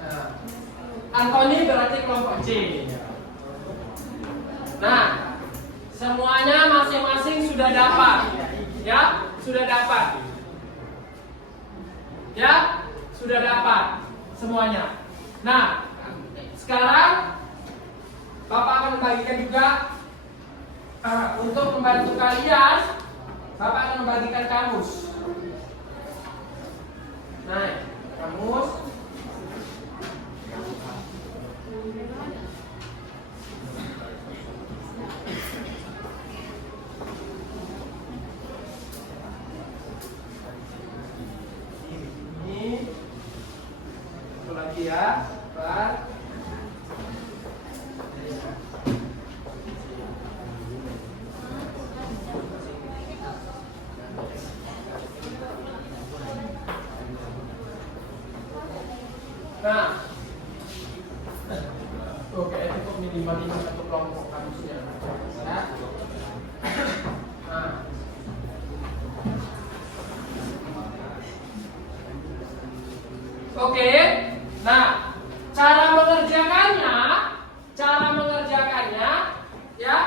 Nah, Anthony berarti kelompok C. Nah, semuanya masing-masing sudah dapat. Ya, sudah dapat. Ya, sudah dapat semuanya. Nah, sekarang Bapak akan membagikan juga untuk membantu kalian. Bapak akan membagikan kamus. Nah, kamus. Ini itu lagi ya, Pak. Nah, oke, cukup minimal ini satu kelompok kamusnya. Ya. Nah. Oke, nah cara mengerjakannya, ya.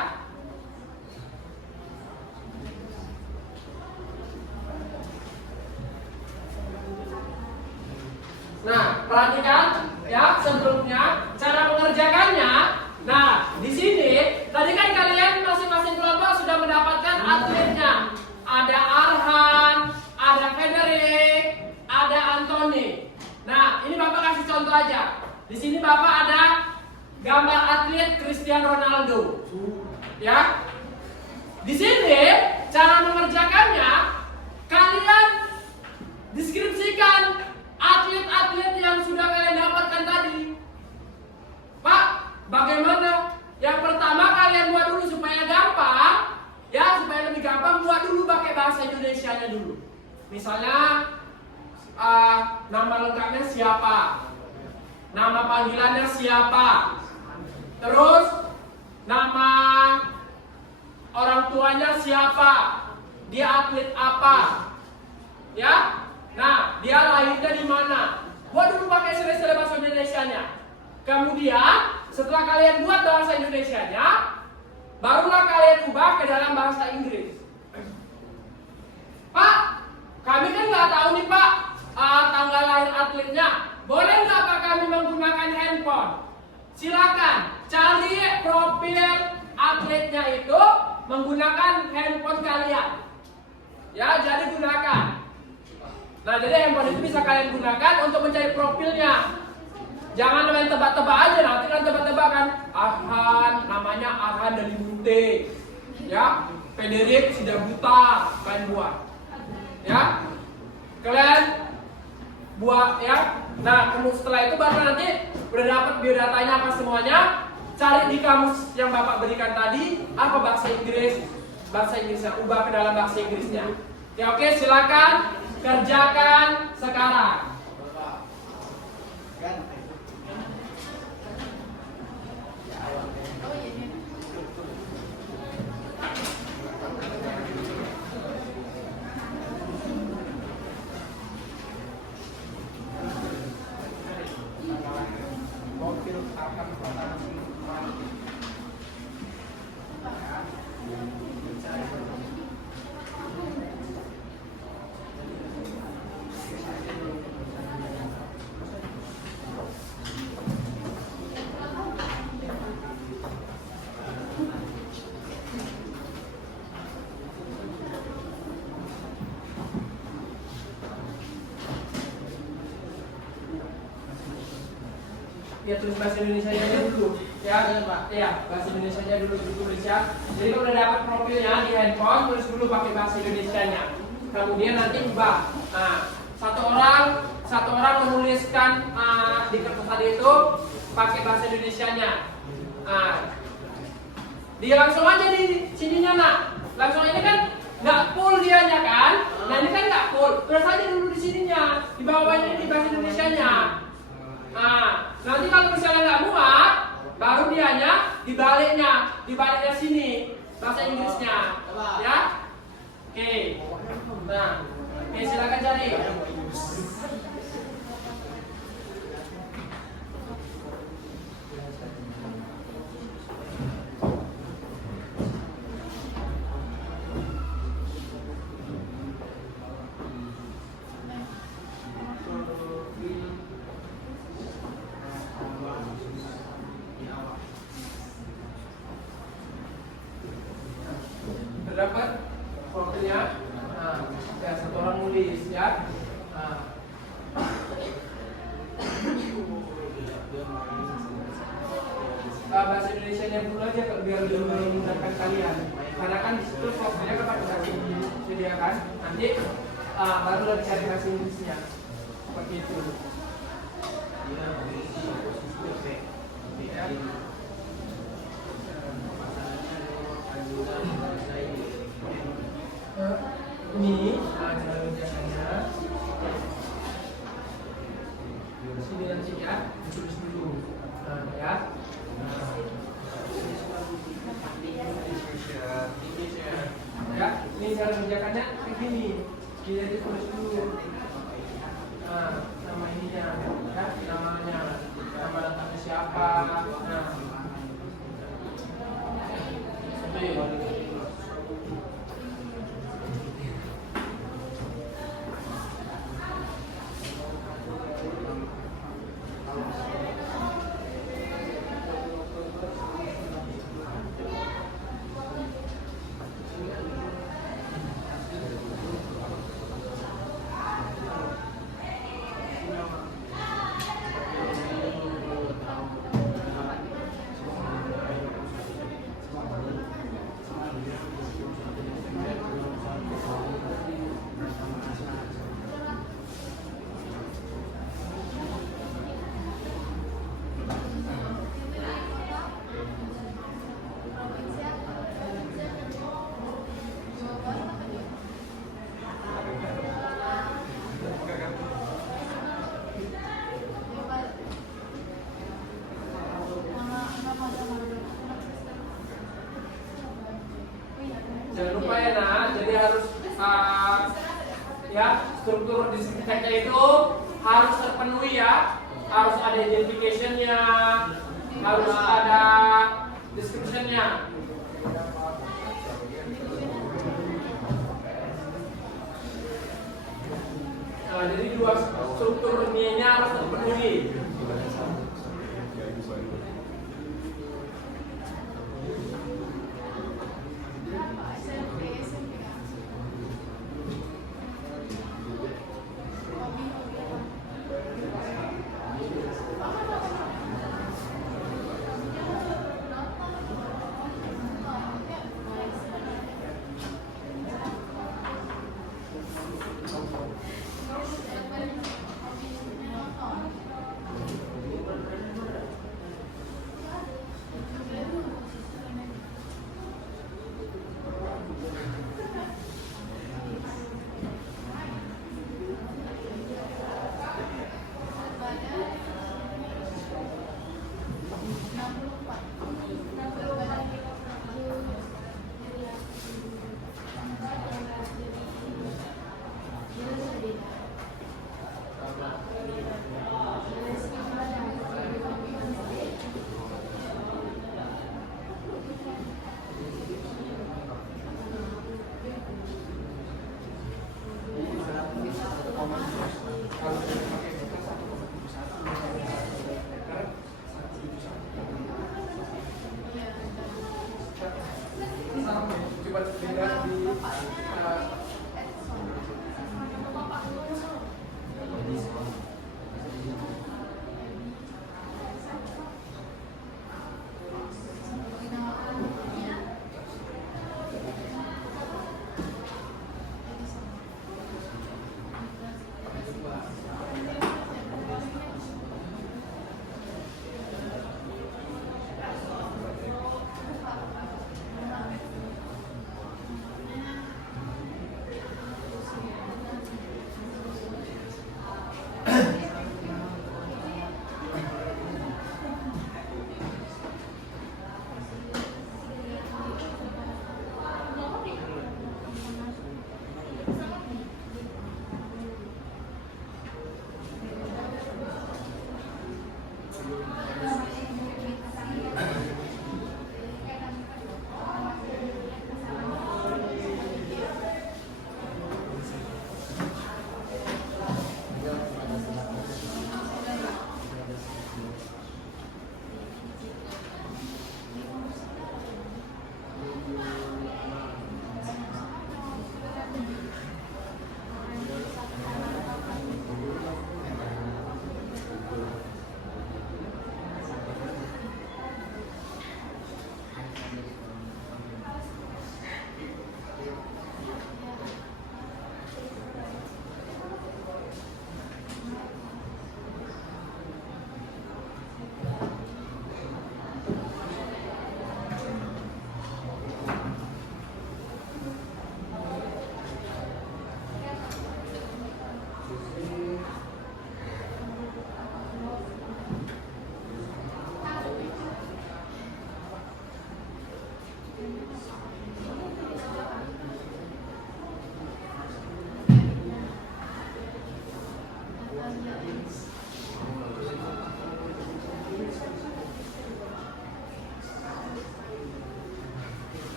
Nah, perhatikan ya sebelumnya cara mengerjakannya. Nah, di sini tadi kan kalian masing-masing kelompok sudah mendapatkan atletnya. Ada Arhan, ada Frederick, ada Anthony. Nah, ini Bapak kasih contoh aja. Di sini Bapak ada gambar atlet Cristiano Ronaldo. Ya. Di sini cara mengerjakannya kalian deskripsikan atlet-atlet yang sudah kalian dapatkan tadi. Pak, bagaimana? Yang pertama kalian buat dulu supaya gampang. Ya, supaya lebih gampang buat dulu pakai bahasa Indonesianya dulu. Misalnya nama lengkapnya siapa? Nama panggilannya siapa? Terus nama orang tuanya siapa? Dia atlet apa? Ya? Nah, dia lahirnya di mana? Buat dulu pakai seri-seri bahasa Indonesianya. Kemudian, setelah kalian buat bahasa Indonesianya, barulah kalian ubah ke dalam bahasa Inggris. Pak, kami kan nggak tahu nih Pak, tanggal lahir atletnya. Boleh nggak Pak kami menggunakan handphone? Silakan cari profil atletnya itu menggunakan handphone kalian. Ya, jadi gunakan. Nah, jadi handphone itu bisa kalian gunakan untuk mencari profilnya. Jangan main tebak-tebak aja, nanti kan tebak-tebak kan. Arhan, namanya Arhan dari Munte. Ya, Frederick sudah buta, kalian buat. Ya, kalian buat ya. Nah, kemudian setelah itu baru nanti udah dapat biodatanya apa semuanya. Cari di kamus yang Bapak berikan tadi apa bahasa Inggris, Inggrisnya, ubah ke dalam bahasa Inggrisnya. Ya oke, silakan kerjakan sekarang. Ya tulis bahasa Indonesia aja dulu ya, bahasa Indonesia aja dulu tulis ya. Jadi kalau udah dapat profilnya di handphone, tulis dulu pakai bahasa Indonesianya. Kemudian nanti ubah. Nah, satu orang menuliskan di kertas tadi itu pakai bahasa Indonesianya. Nah, dia langsung aja di sininya nak, langsung ini kan nggak full dianya kan. Nah ini kan nggak full, terus aja dulu di sininya, di bawahnya di bahasa Indonesianya. Nah, nanti kalau misalnya nggak muat, baru dianya dibaliknya sini bahasa Inggrisnya, ya. Oke. Nah, oke silakan cari. Dapat profilnya. Nah, ya satu orang nulis ya. Nah. Bahasa Indonesianya dulu aja biar lebih memudahkan kalian. Karena kan di situ profilnya kan pakai bahasa Inggris disediakan. Nanti baru lagi cari bahasa Inggrisnya. Seperti itu. Ya. Ini cara kerjakannya. Sini nanti ya, ditulis dulu. Nah, ya. Ya, ini cara kerjakannya kayak gini. Kita ditulis dulu. Nah, nama ininya, ya, namanya, nama datangnya siapa. Nah, seperti jangan lupa ya nak, jadi harus ya struktur deskripsinya itu harus terpenuhi ya, harus ada identification-nya, harus ada description-nya. Nah, jadi dua struktur ini harus terpenuhi. coba lihat di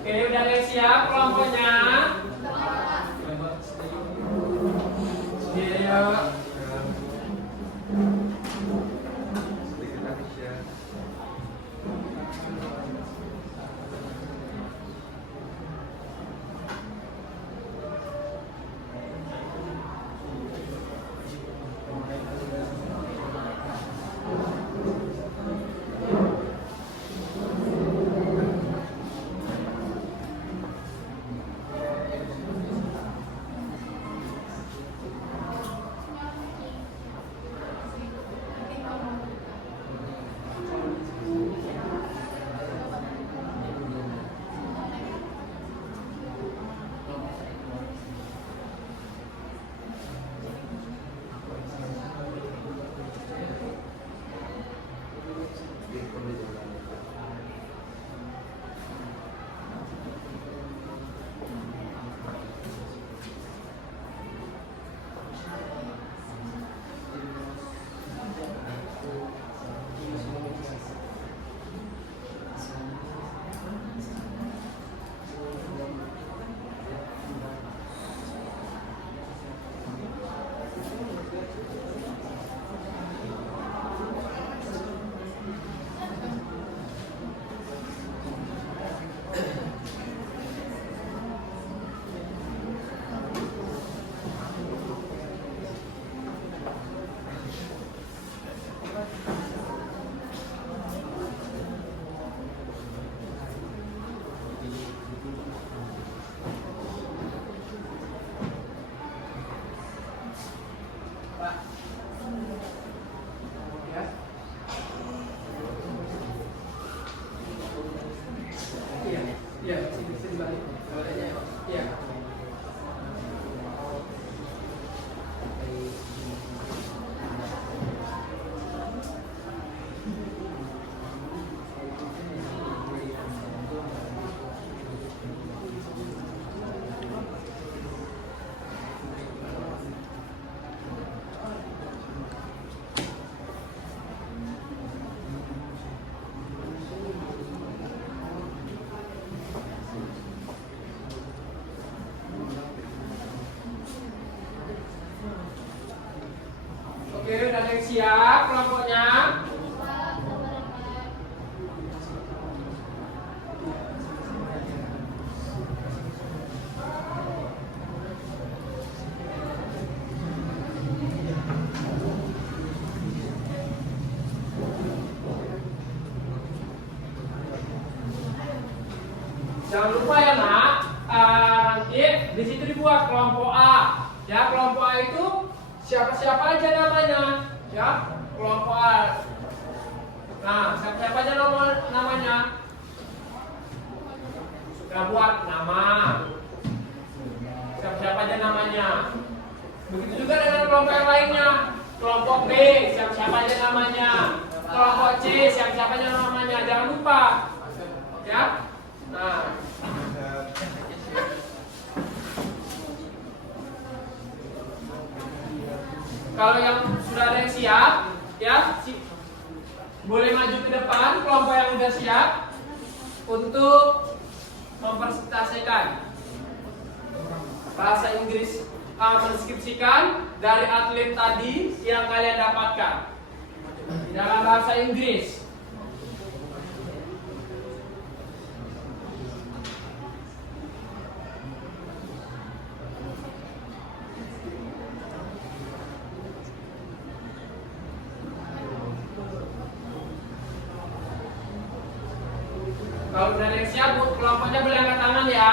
Oke, udah ada yang siap kelompoknya? Iya. Oke, udah ada yang siap kelompoknya? Jangan lupa ya nak, nanti di situ dibuat kelompok A. Ya, kelompok A itu siapa-siapa aja namanya, ya, kelompok A. Nah, siapa-siapa aja namanya. Sudah buat nama. Siapa-siapa aja namanya. Begitu juga dengan kelompok yang lainnya. Kelompok B, siapa aja namanya. Kelompok C, siapa aja namanya. Jangan lupa. Ya. Nah. Kalau yang sudah ada yang siap, ya, boleh maju ke depan. Kelompok yang sudah siap untuk mempresentasikan bahasa Inggris, menskripsikan dari atlet tadi yang kalian dapatkan dalam bahasa Inggris. Kalau udah ada yang siap, kelompoknya boleh angkat tangan ya.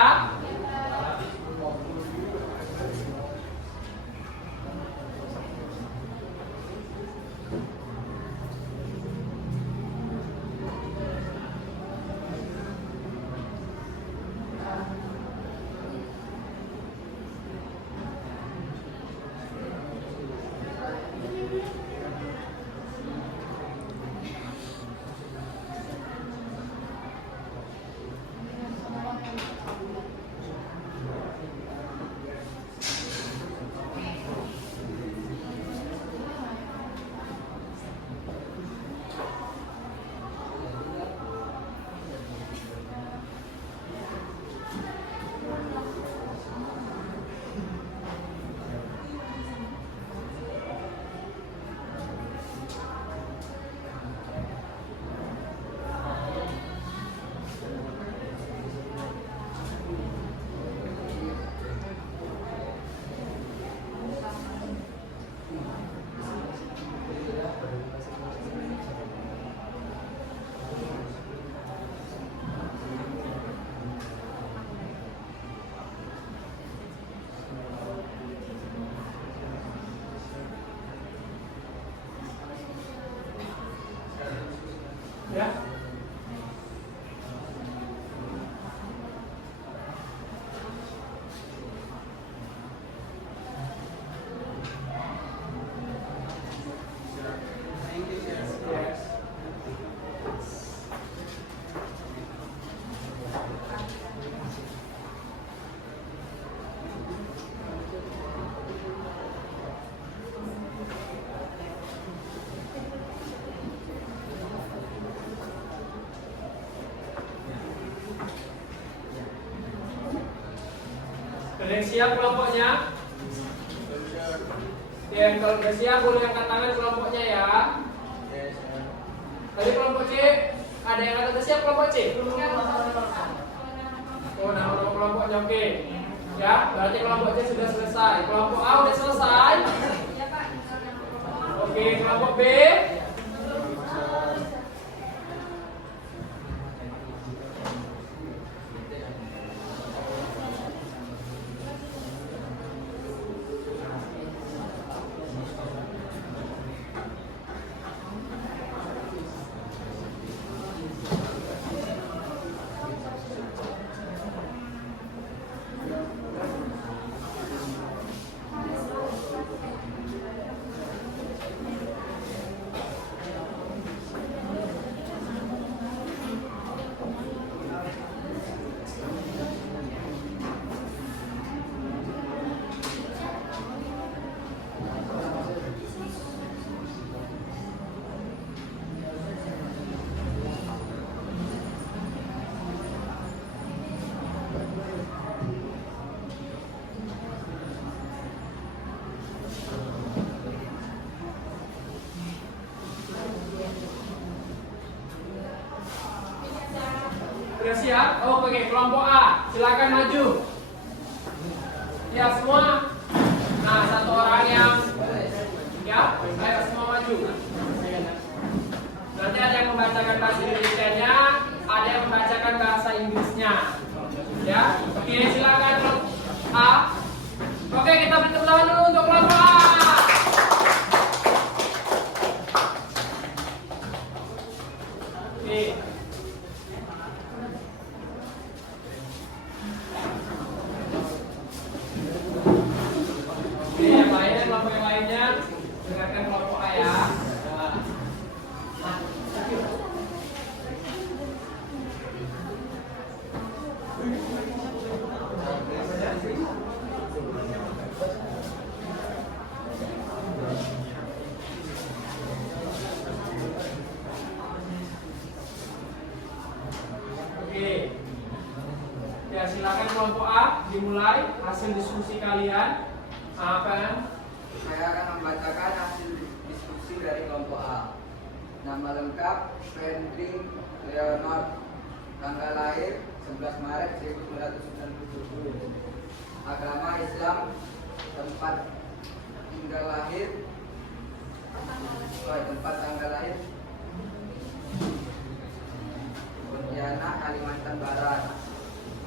Ya. Ada yang siap kelompoknya? Ya, kalau sudah siap boleh angkat tangan kelompoknya ya. Tadi kelompok C, ada yang kata siap kelompok C? Oh, nama kelompoknya oke. Ya, berarti kelompok C sudah selesai. Kelompok A sudah selesai. Oke, kelompok B. Sudah siap? Oh, oke, kelompok A, silakan maju. Ya, semua. Nah, satu orang yang ya, ayo semua maju. Nanti ada yang membacakan bahasa Indonesianya, ada yang membacakan bahasa Inggrisnya. Ya, oke, silakan kelompok A. Oke, kita beri tepuk tangan dulu untuk kelompok A. Oke. dimulai hasil diskusi kalian. Apa kan? Saya akan membacakan hasil diskusi dari kelompok A. Nama lengkap Fredrik Leonard. Tanggal lahir 11 Maret 1997. Agama Islam. Tempat tinggal lahir. Tempat tanggal lahir Pontianak, Kalimantan Barat.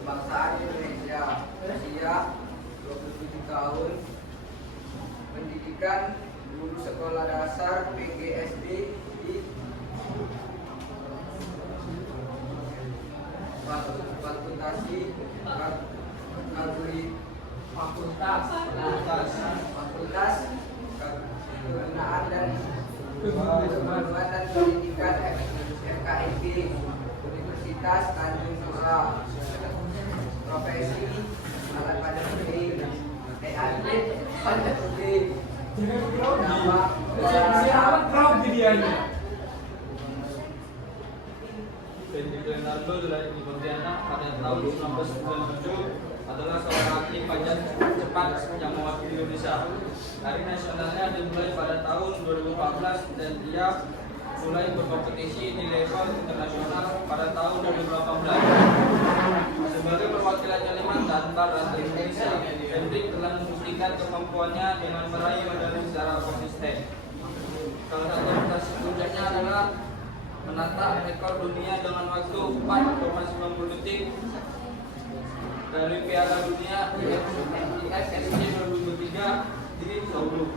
Kebangsaan Indonesia. Usia 27 tahun. Pendidikan guru sekolah dasar PGSD di fakultasi kegunaan dan pendidikan FKIP Universitas Tanjung Pura. Profesi alat pada atlet pada nama Siapa crowd videonya? Fredrik Leonardo lahir di Pontianak pada tahun 1997, adalah seorang atlet panjat cepat yang mewakili Indonesia. Hari nasionalnya dimulai pada tahun 2014 dan dia mulai berkompetisi di level internasional pada tahun 2018. Sebagai perwakilan Kalimantan Barat Indonesia, Fredrik telah membuktikan kemampuannya dengan meraih medali secara konsisten. Salah satu prestasi puncaknya adalah menatap rekor dunia dengan waktu 4,90 detik dari Piala Dunia IFSC 2023 di Seoul.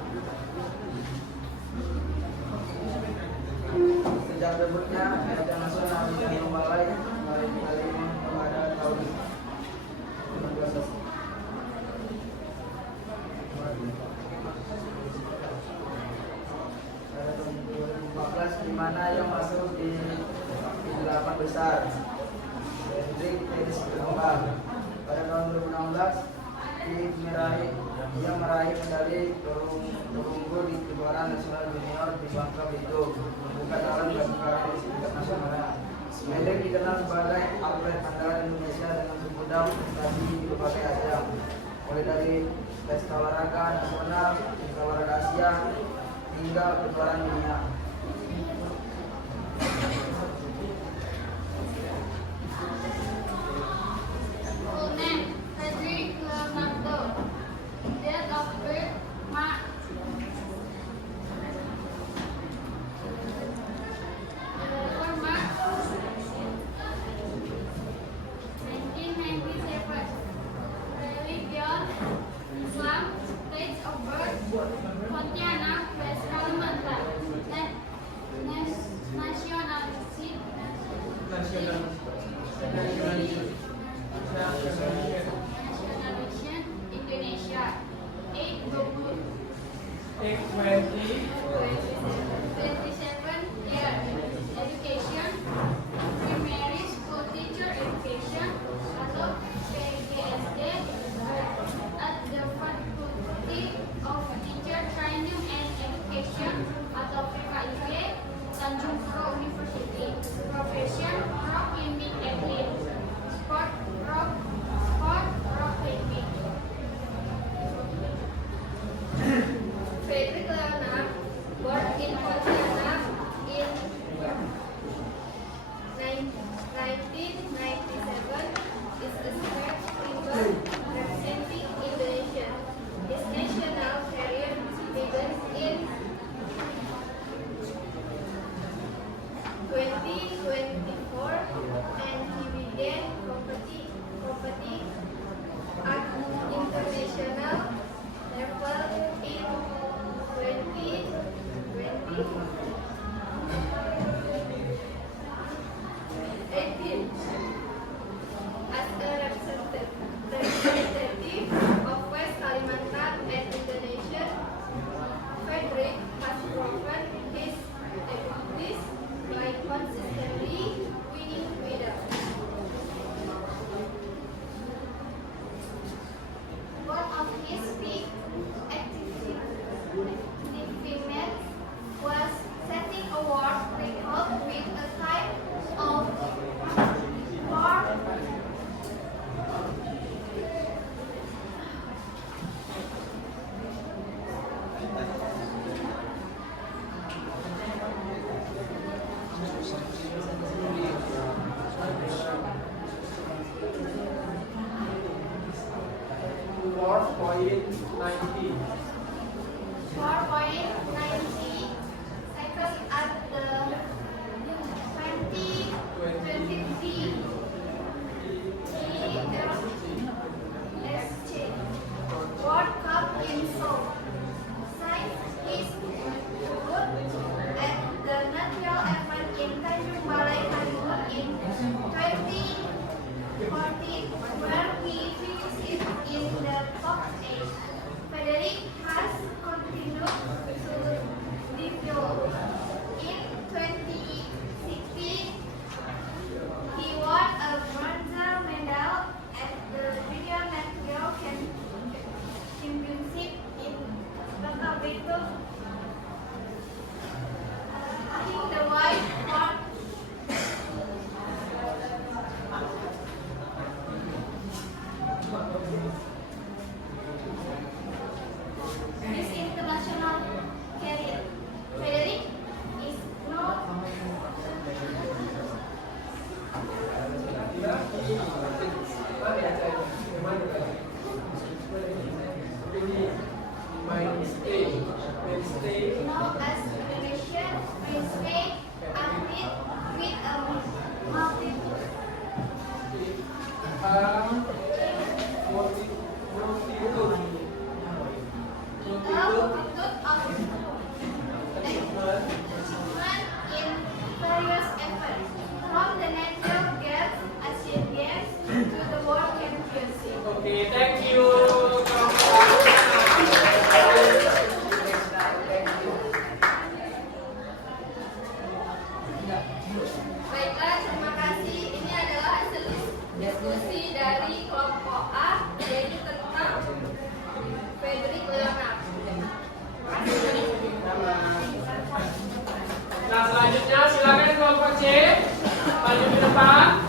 Sejak debutnya ajang nasional di Malai pada tahun 2014, di mana yang masuk di 8 besar. Fredrik tenis berkembang. Pada tahun 2016 dia meraih medali perunggu di kejuaraan nasional junior di Bangka Belitung, membuka jalan bagi karir tingkat nasional. Fredrik dikenal sebagai atlet andalan Indonesia dengan segudang prestasi di berbagai ajang, mulai dari pesta olahraga nasional, pesta olahraga Asia, hingga kejuaraan dunia. Full name Fredrik Leonardo. Date of birth March. March 1997. Religion Islam. Place of birth Pontianak, West Kalimantan. Nationality Indonesia. 27 years. Education primary school teacher education atau PGSD at the Faculty of Teacher Training and Education atau PKIP Tanjung Pura University. Profession rock climbing athlete. Sport rock climbing. Fredrik 4.90. 4.90 second at the 2023 EFSC World Cup in Seoul. Science is good at the natural event in Tanjung Balai, Bangkok in 2014, where we finished in the top 8. Frederick has continued to develop. In 2016, he won a bronze medal at the Junior National Championship in Bangkok. In the white part, his international career, Frederick is known known as Indonesian mainstay athlete with a multitude of achievements in various efforts, from the national games, Asian Games, to the World Championship. Oke, thank you. Baiklah, terima kasih. Ini adalah hasil diskusi dari kelompok A, yaitu tentang Frederick Leonard. Nah, selanjutnya silakan kelompok C maju ke depan.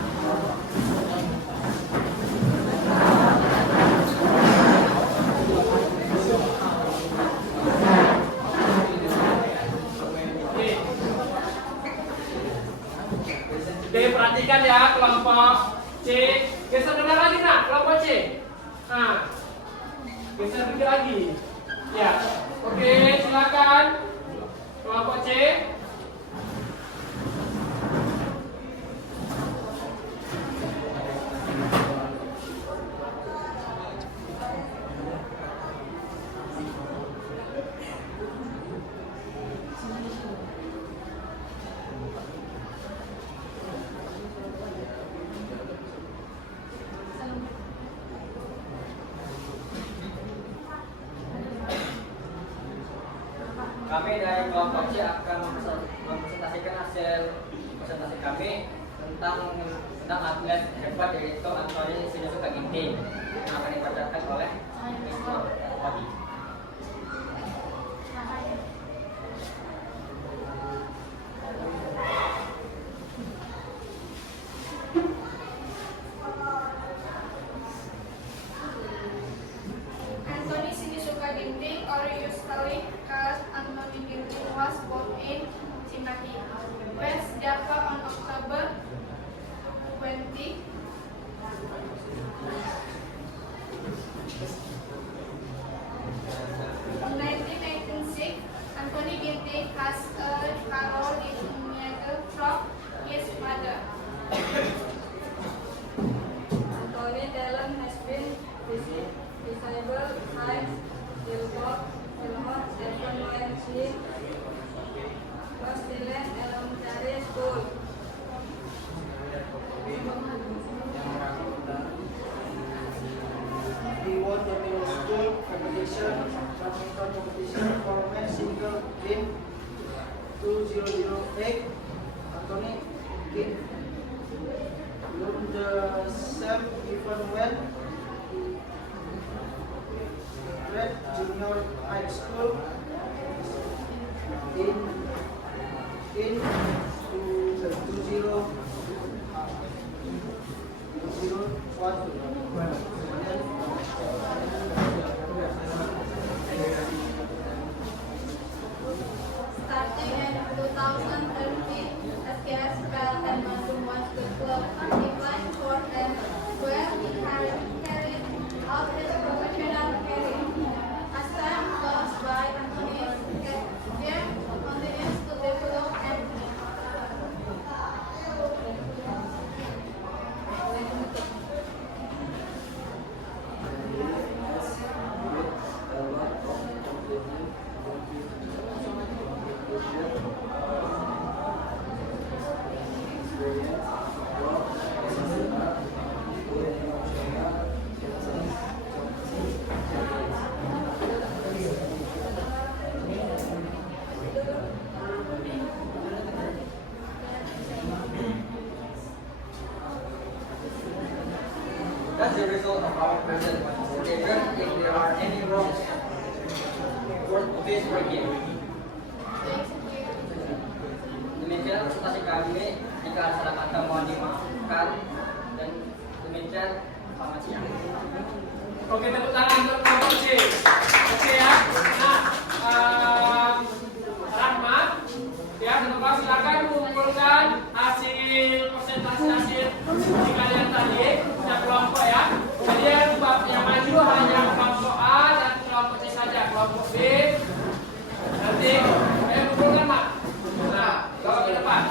Oke, perhatikan ya kelompok C. Geser benar lagi nak kelompok C. Nah, geser dikit lagi. Ya, oke silakan kelompok C. Kami dari kelompok C akan mempresentasikan hasil presentasi kami tentang atlet hebat yaitu Anthony Sinusuka Ginting yang akan dibacakan oleh Mr. Wadi. Anthony Sinusuka Ginting, or usually called Anthony Ginting, was born in Cimahi, West Java on October 20. In 1996, Anthony Ginting has a Carol Lineage from his father. Anthony Talon has been disabled since Gilmore Stephen when she was still in elementary school. He won the middle school competition, badminton competition for men single in 2008. Anthony won the same event when Red Junior High School in 2001. Starting in 2013, SKS fell and Bandung was the club declined for them, where he carried out his professional as a result of our present even if there are any wrongs worth this forgive. Demikian presentasi kami. Jika ada salah kata mohon dimaafkan, dan demikian selamat siang. Oke, tepuk tangan untuk kelompok C. Oke ya. Nah, Rahmat, ya teman-teman silakan mengumpulkan hasil presentasi hasil di kalian tadi setiap kelompok ya. Jadi yang maju hanya kelompok A dan kelompok C saja. Kelompok B nanti kumpulkan Mak. Nah, bawa ke depan.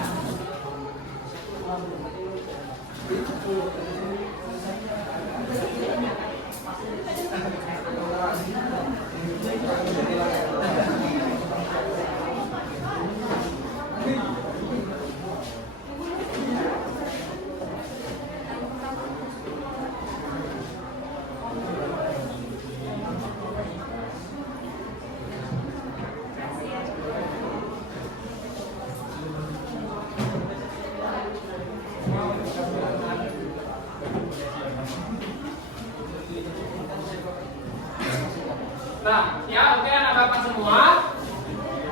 Nah, ya oke anak-anak semua.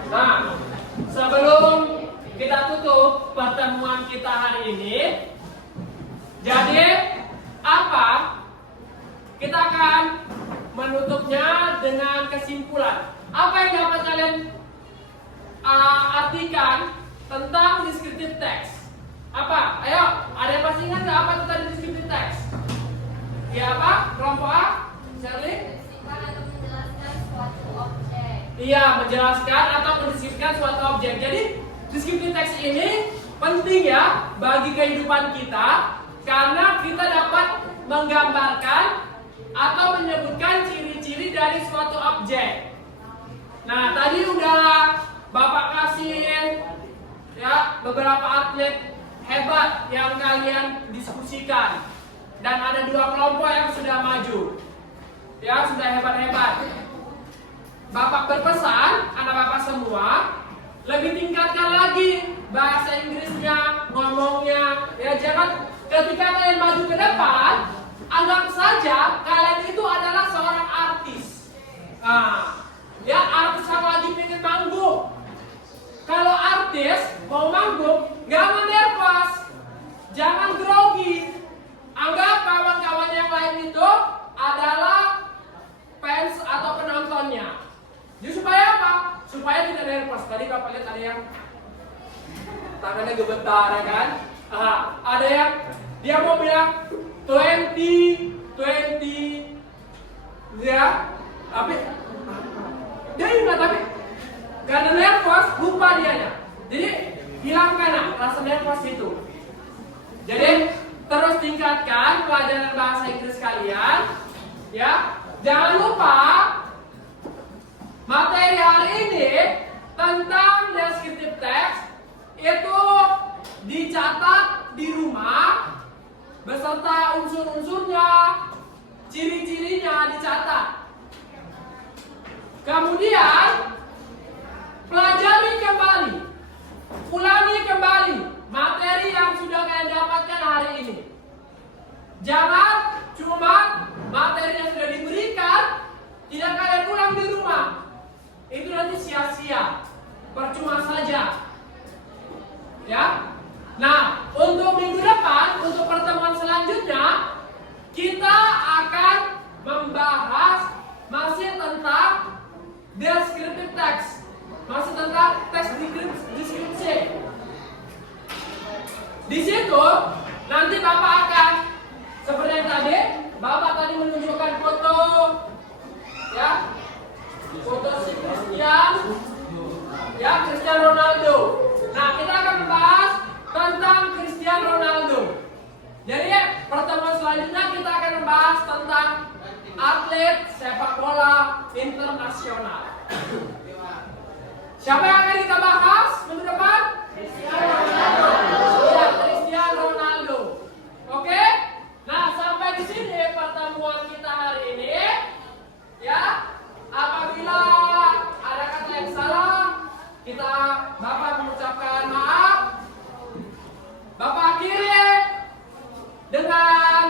Nah, sebelum kita tutup pertemuan kita hari ini, jadi apa? Kita akan menutupnya dengan kesimpulan. Apa yang dapat kalian artikan tentang descriptive text? Apa? Ayo, ada yang masih ingat nggak apa itu tadi descriptive text? Ya apa? Kelompok A, Shirley? Iya, menjelaskan atau mendeskripsikan suatu objek. Jadi, descriptive text ini penting ya bagi kehidupan kita karena kita dapat menggambarkan atau menyebutkan ciri-ciri dari suatu objek. Nah, tadi udah Bapak kasih ya beberapa atlet hebat yang kalian diskusikan. Dan ada 2 kelompok yang sudah maju. Ya, sudah hebat-hebat. Bapak berpesan, anak Bapak semua, lebih tingkatkan lagi bahasa Inggrisnya, ngomongnya. Ya, jangan ketika kalian maju ke depan, anggap saja kalian itu adalah seorang artis. Nah, ya artis yang lagi pengen manggung. Kalau artis mau manggung, jangan nervous, jangan grogi. Anggap kawan-kawan yang lain itu adalah fans atau penontonnya. Jadi supaya apa? Supaya tidak nervous. Tadi Bapak lihat ada yang tangannya gemetar ya kan? Ada yang dia mau bilang 20 ya, tapi dia ingat tapi karena nervous lupa dianya. Jadi hilangkan rasa nervous itu. Jadi terus tingkatkan pelajaran bahasa Inggris kalian ya. Jangan lupa materi hari ini tentang descriptive text itu dicatat di rumah beserta unsur-unsurnya, ciri-cirinya dicatat. Kemudian pelajari kembali, ulangi kembali materi yang sudah kalian dapatkan hari ini. Jangan cuma materi yang sudah diberikan tidak kalian ulang di rumah. Itu nanti sia-sia, percuma saja. Ya. Nah, untuk minggu depan, untuk pertemuan selanjutnya, kita akan membahas masih tentang descriptive text, masih tentang teks deskripsi. Di situ nanti Bapak akan seperti yang tadi, Bapak tadi menunjukkan foto, ya, foto si Cristiano Ronaldo. Nah, kita akan membahas tentang Cristiano Ronaldo. Jadi pertemuan selanjutnya kita akan membahas tentang atlet sepak bola internasional. Siapa yang akan kita bahas minggu depan? Cristiano Ronaldo. Oke? Nah, sampai di sini pertemuan kita hari ini. Ya, apabila ada kata yang salah, Bapak mengucapkan maaf. Bapak akhiri dengan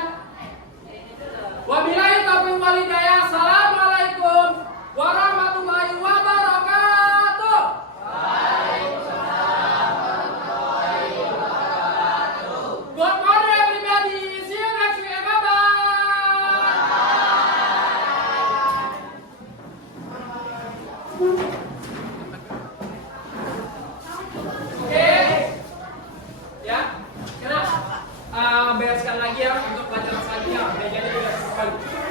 bereskan lagi ya untuk pelajaran selanjutnya. Kayaknya tidak kembali.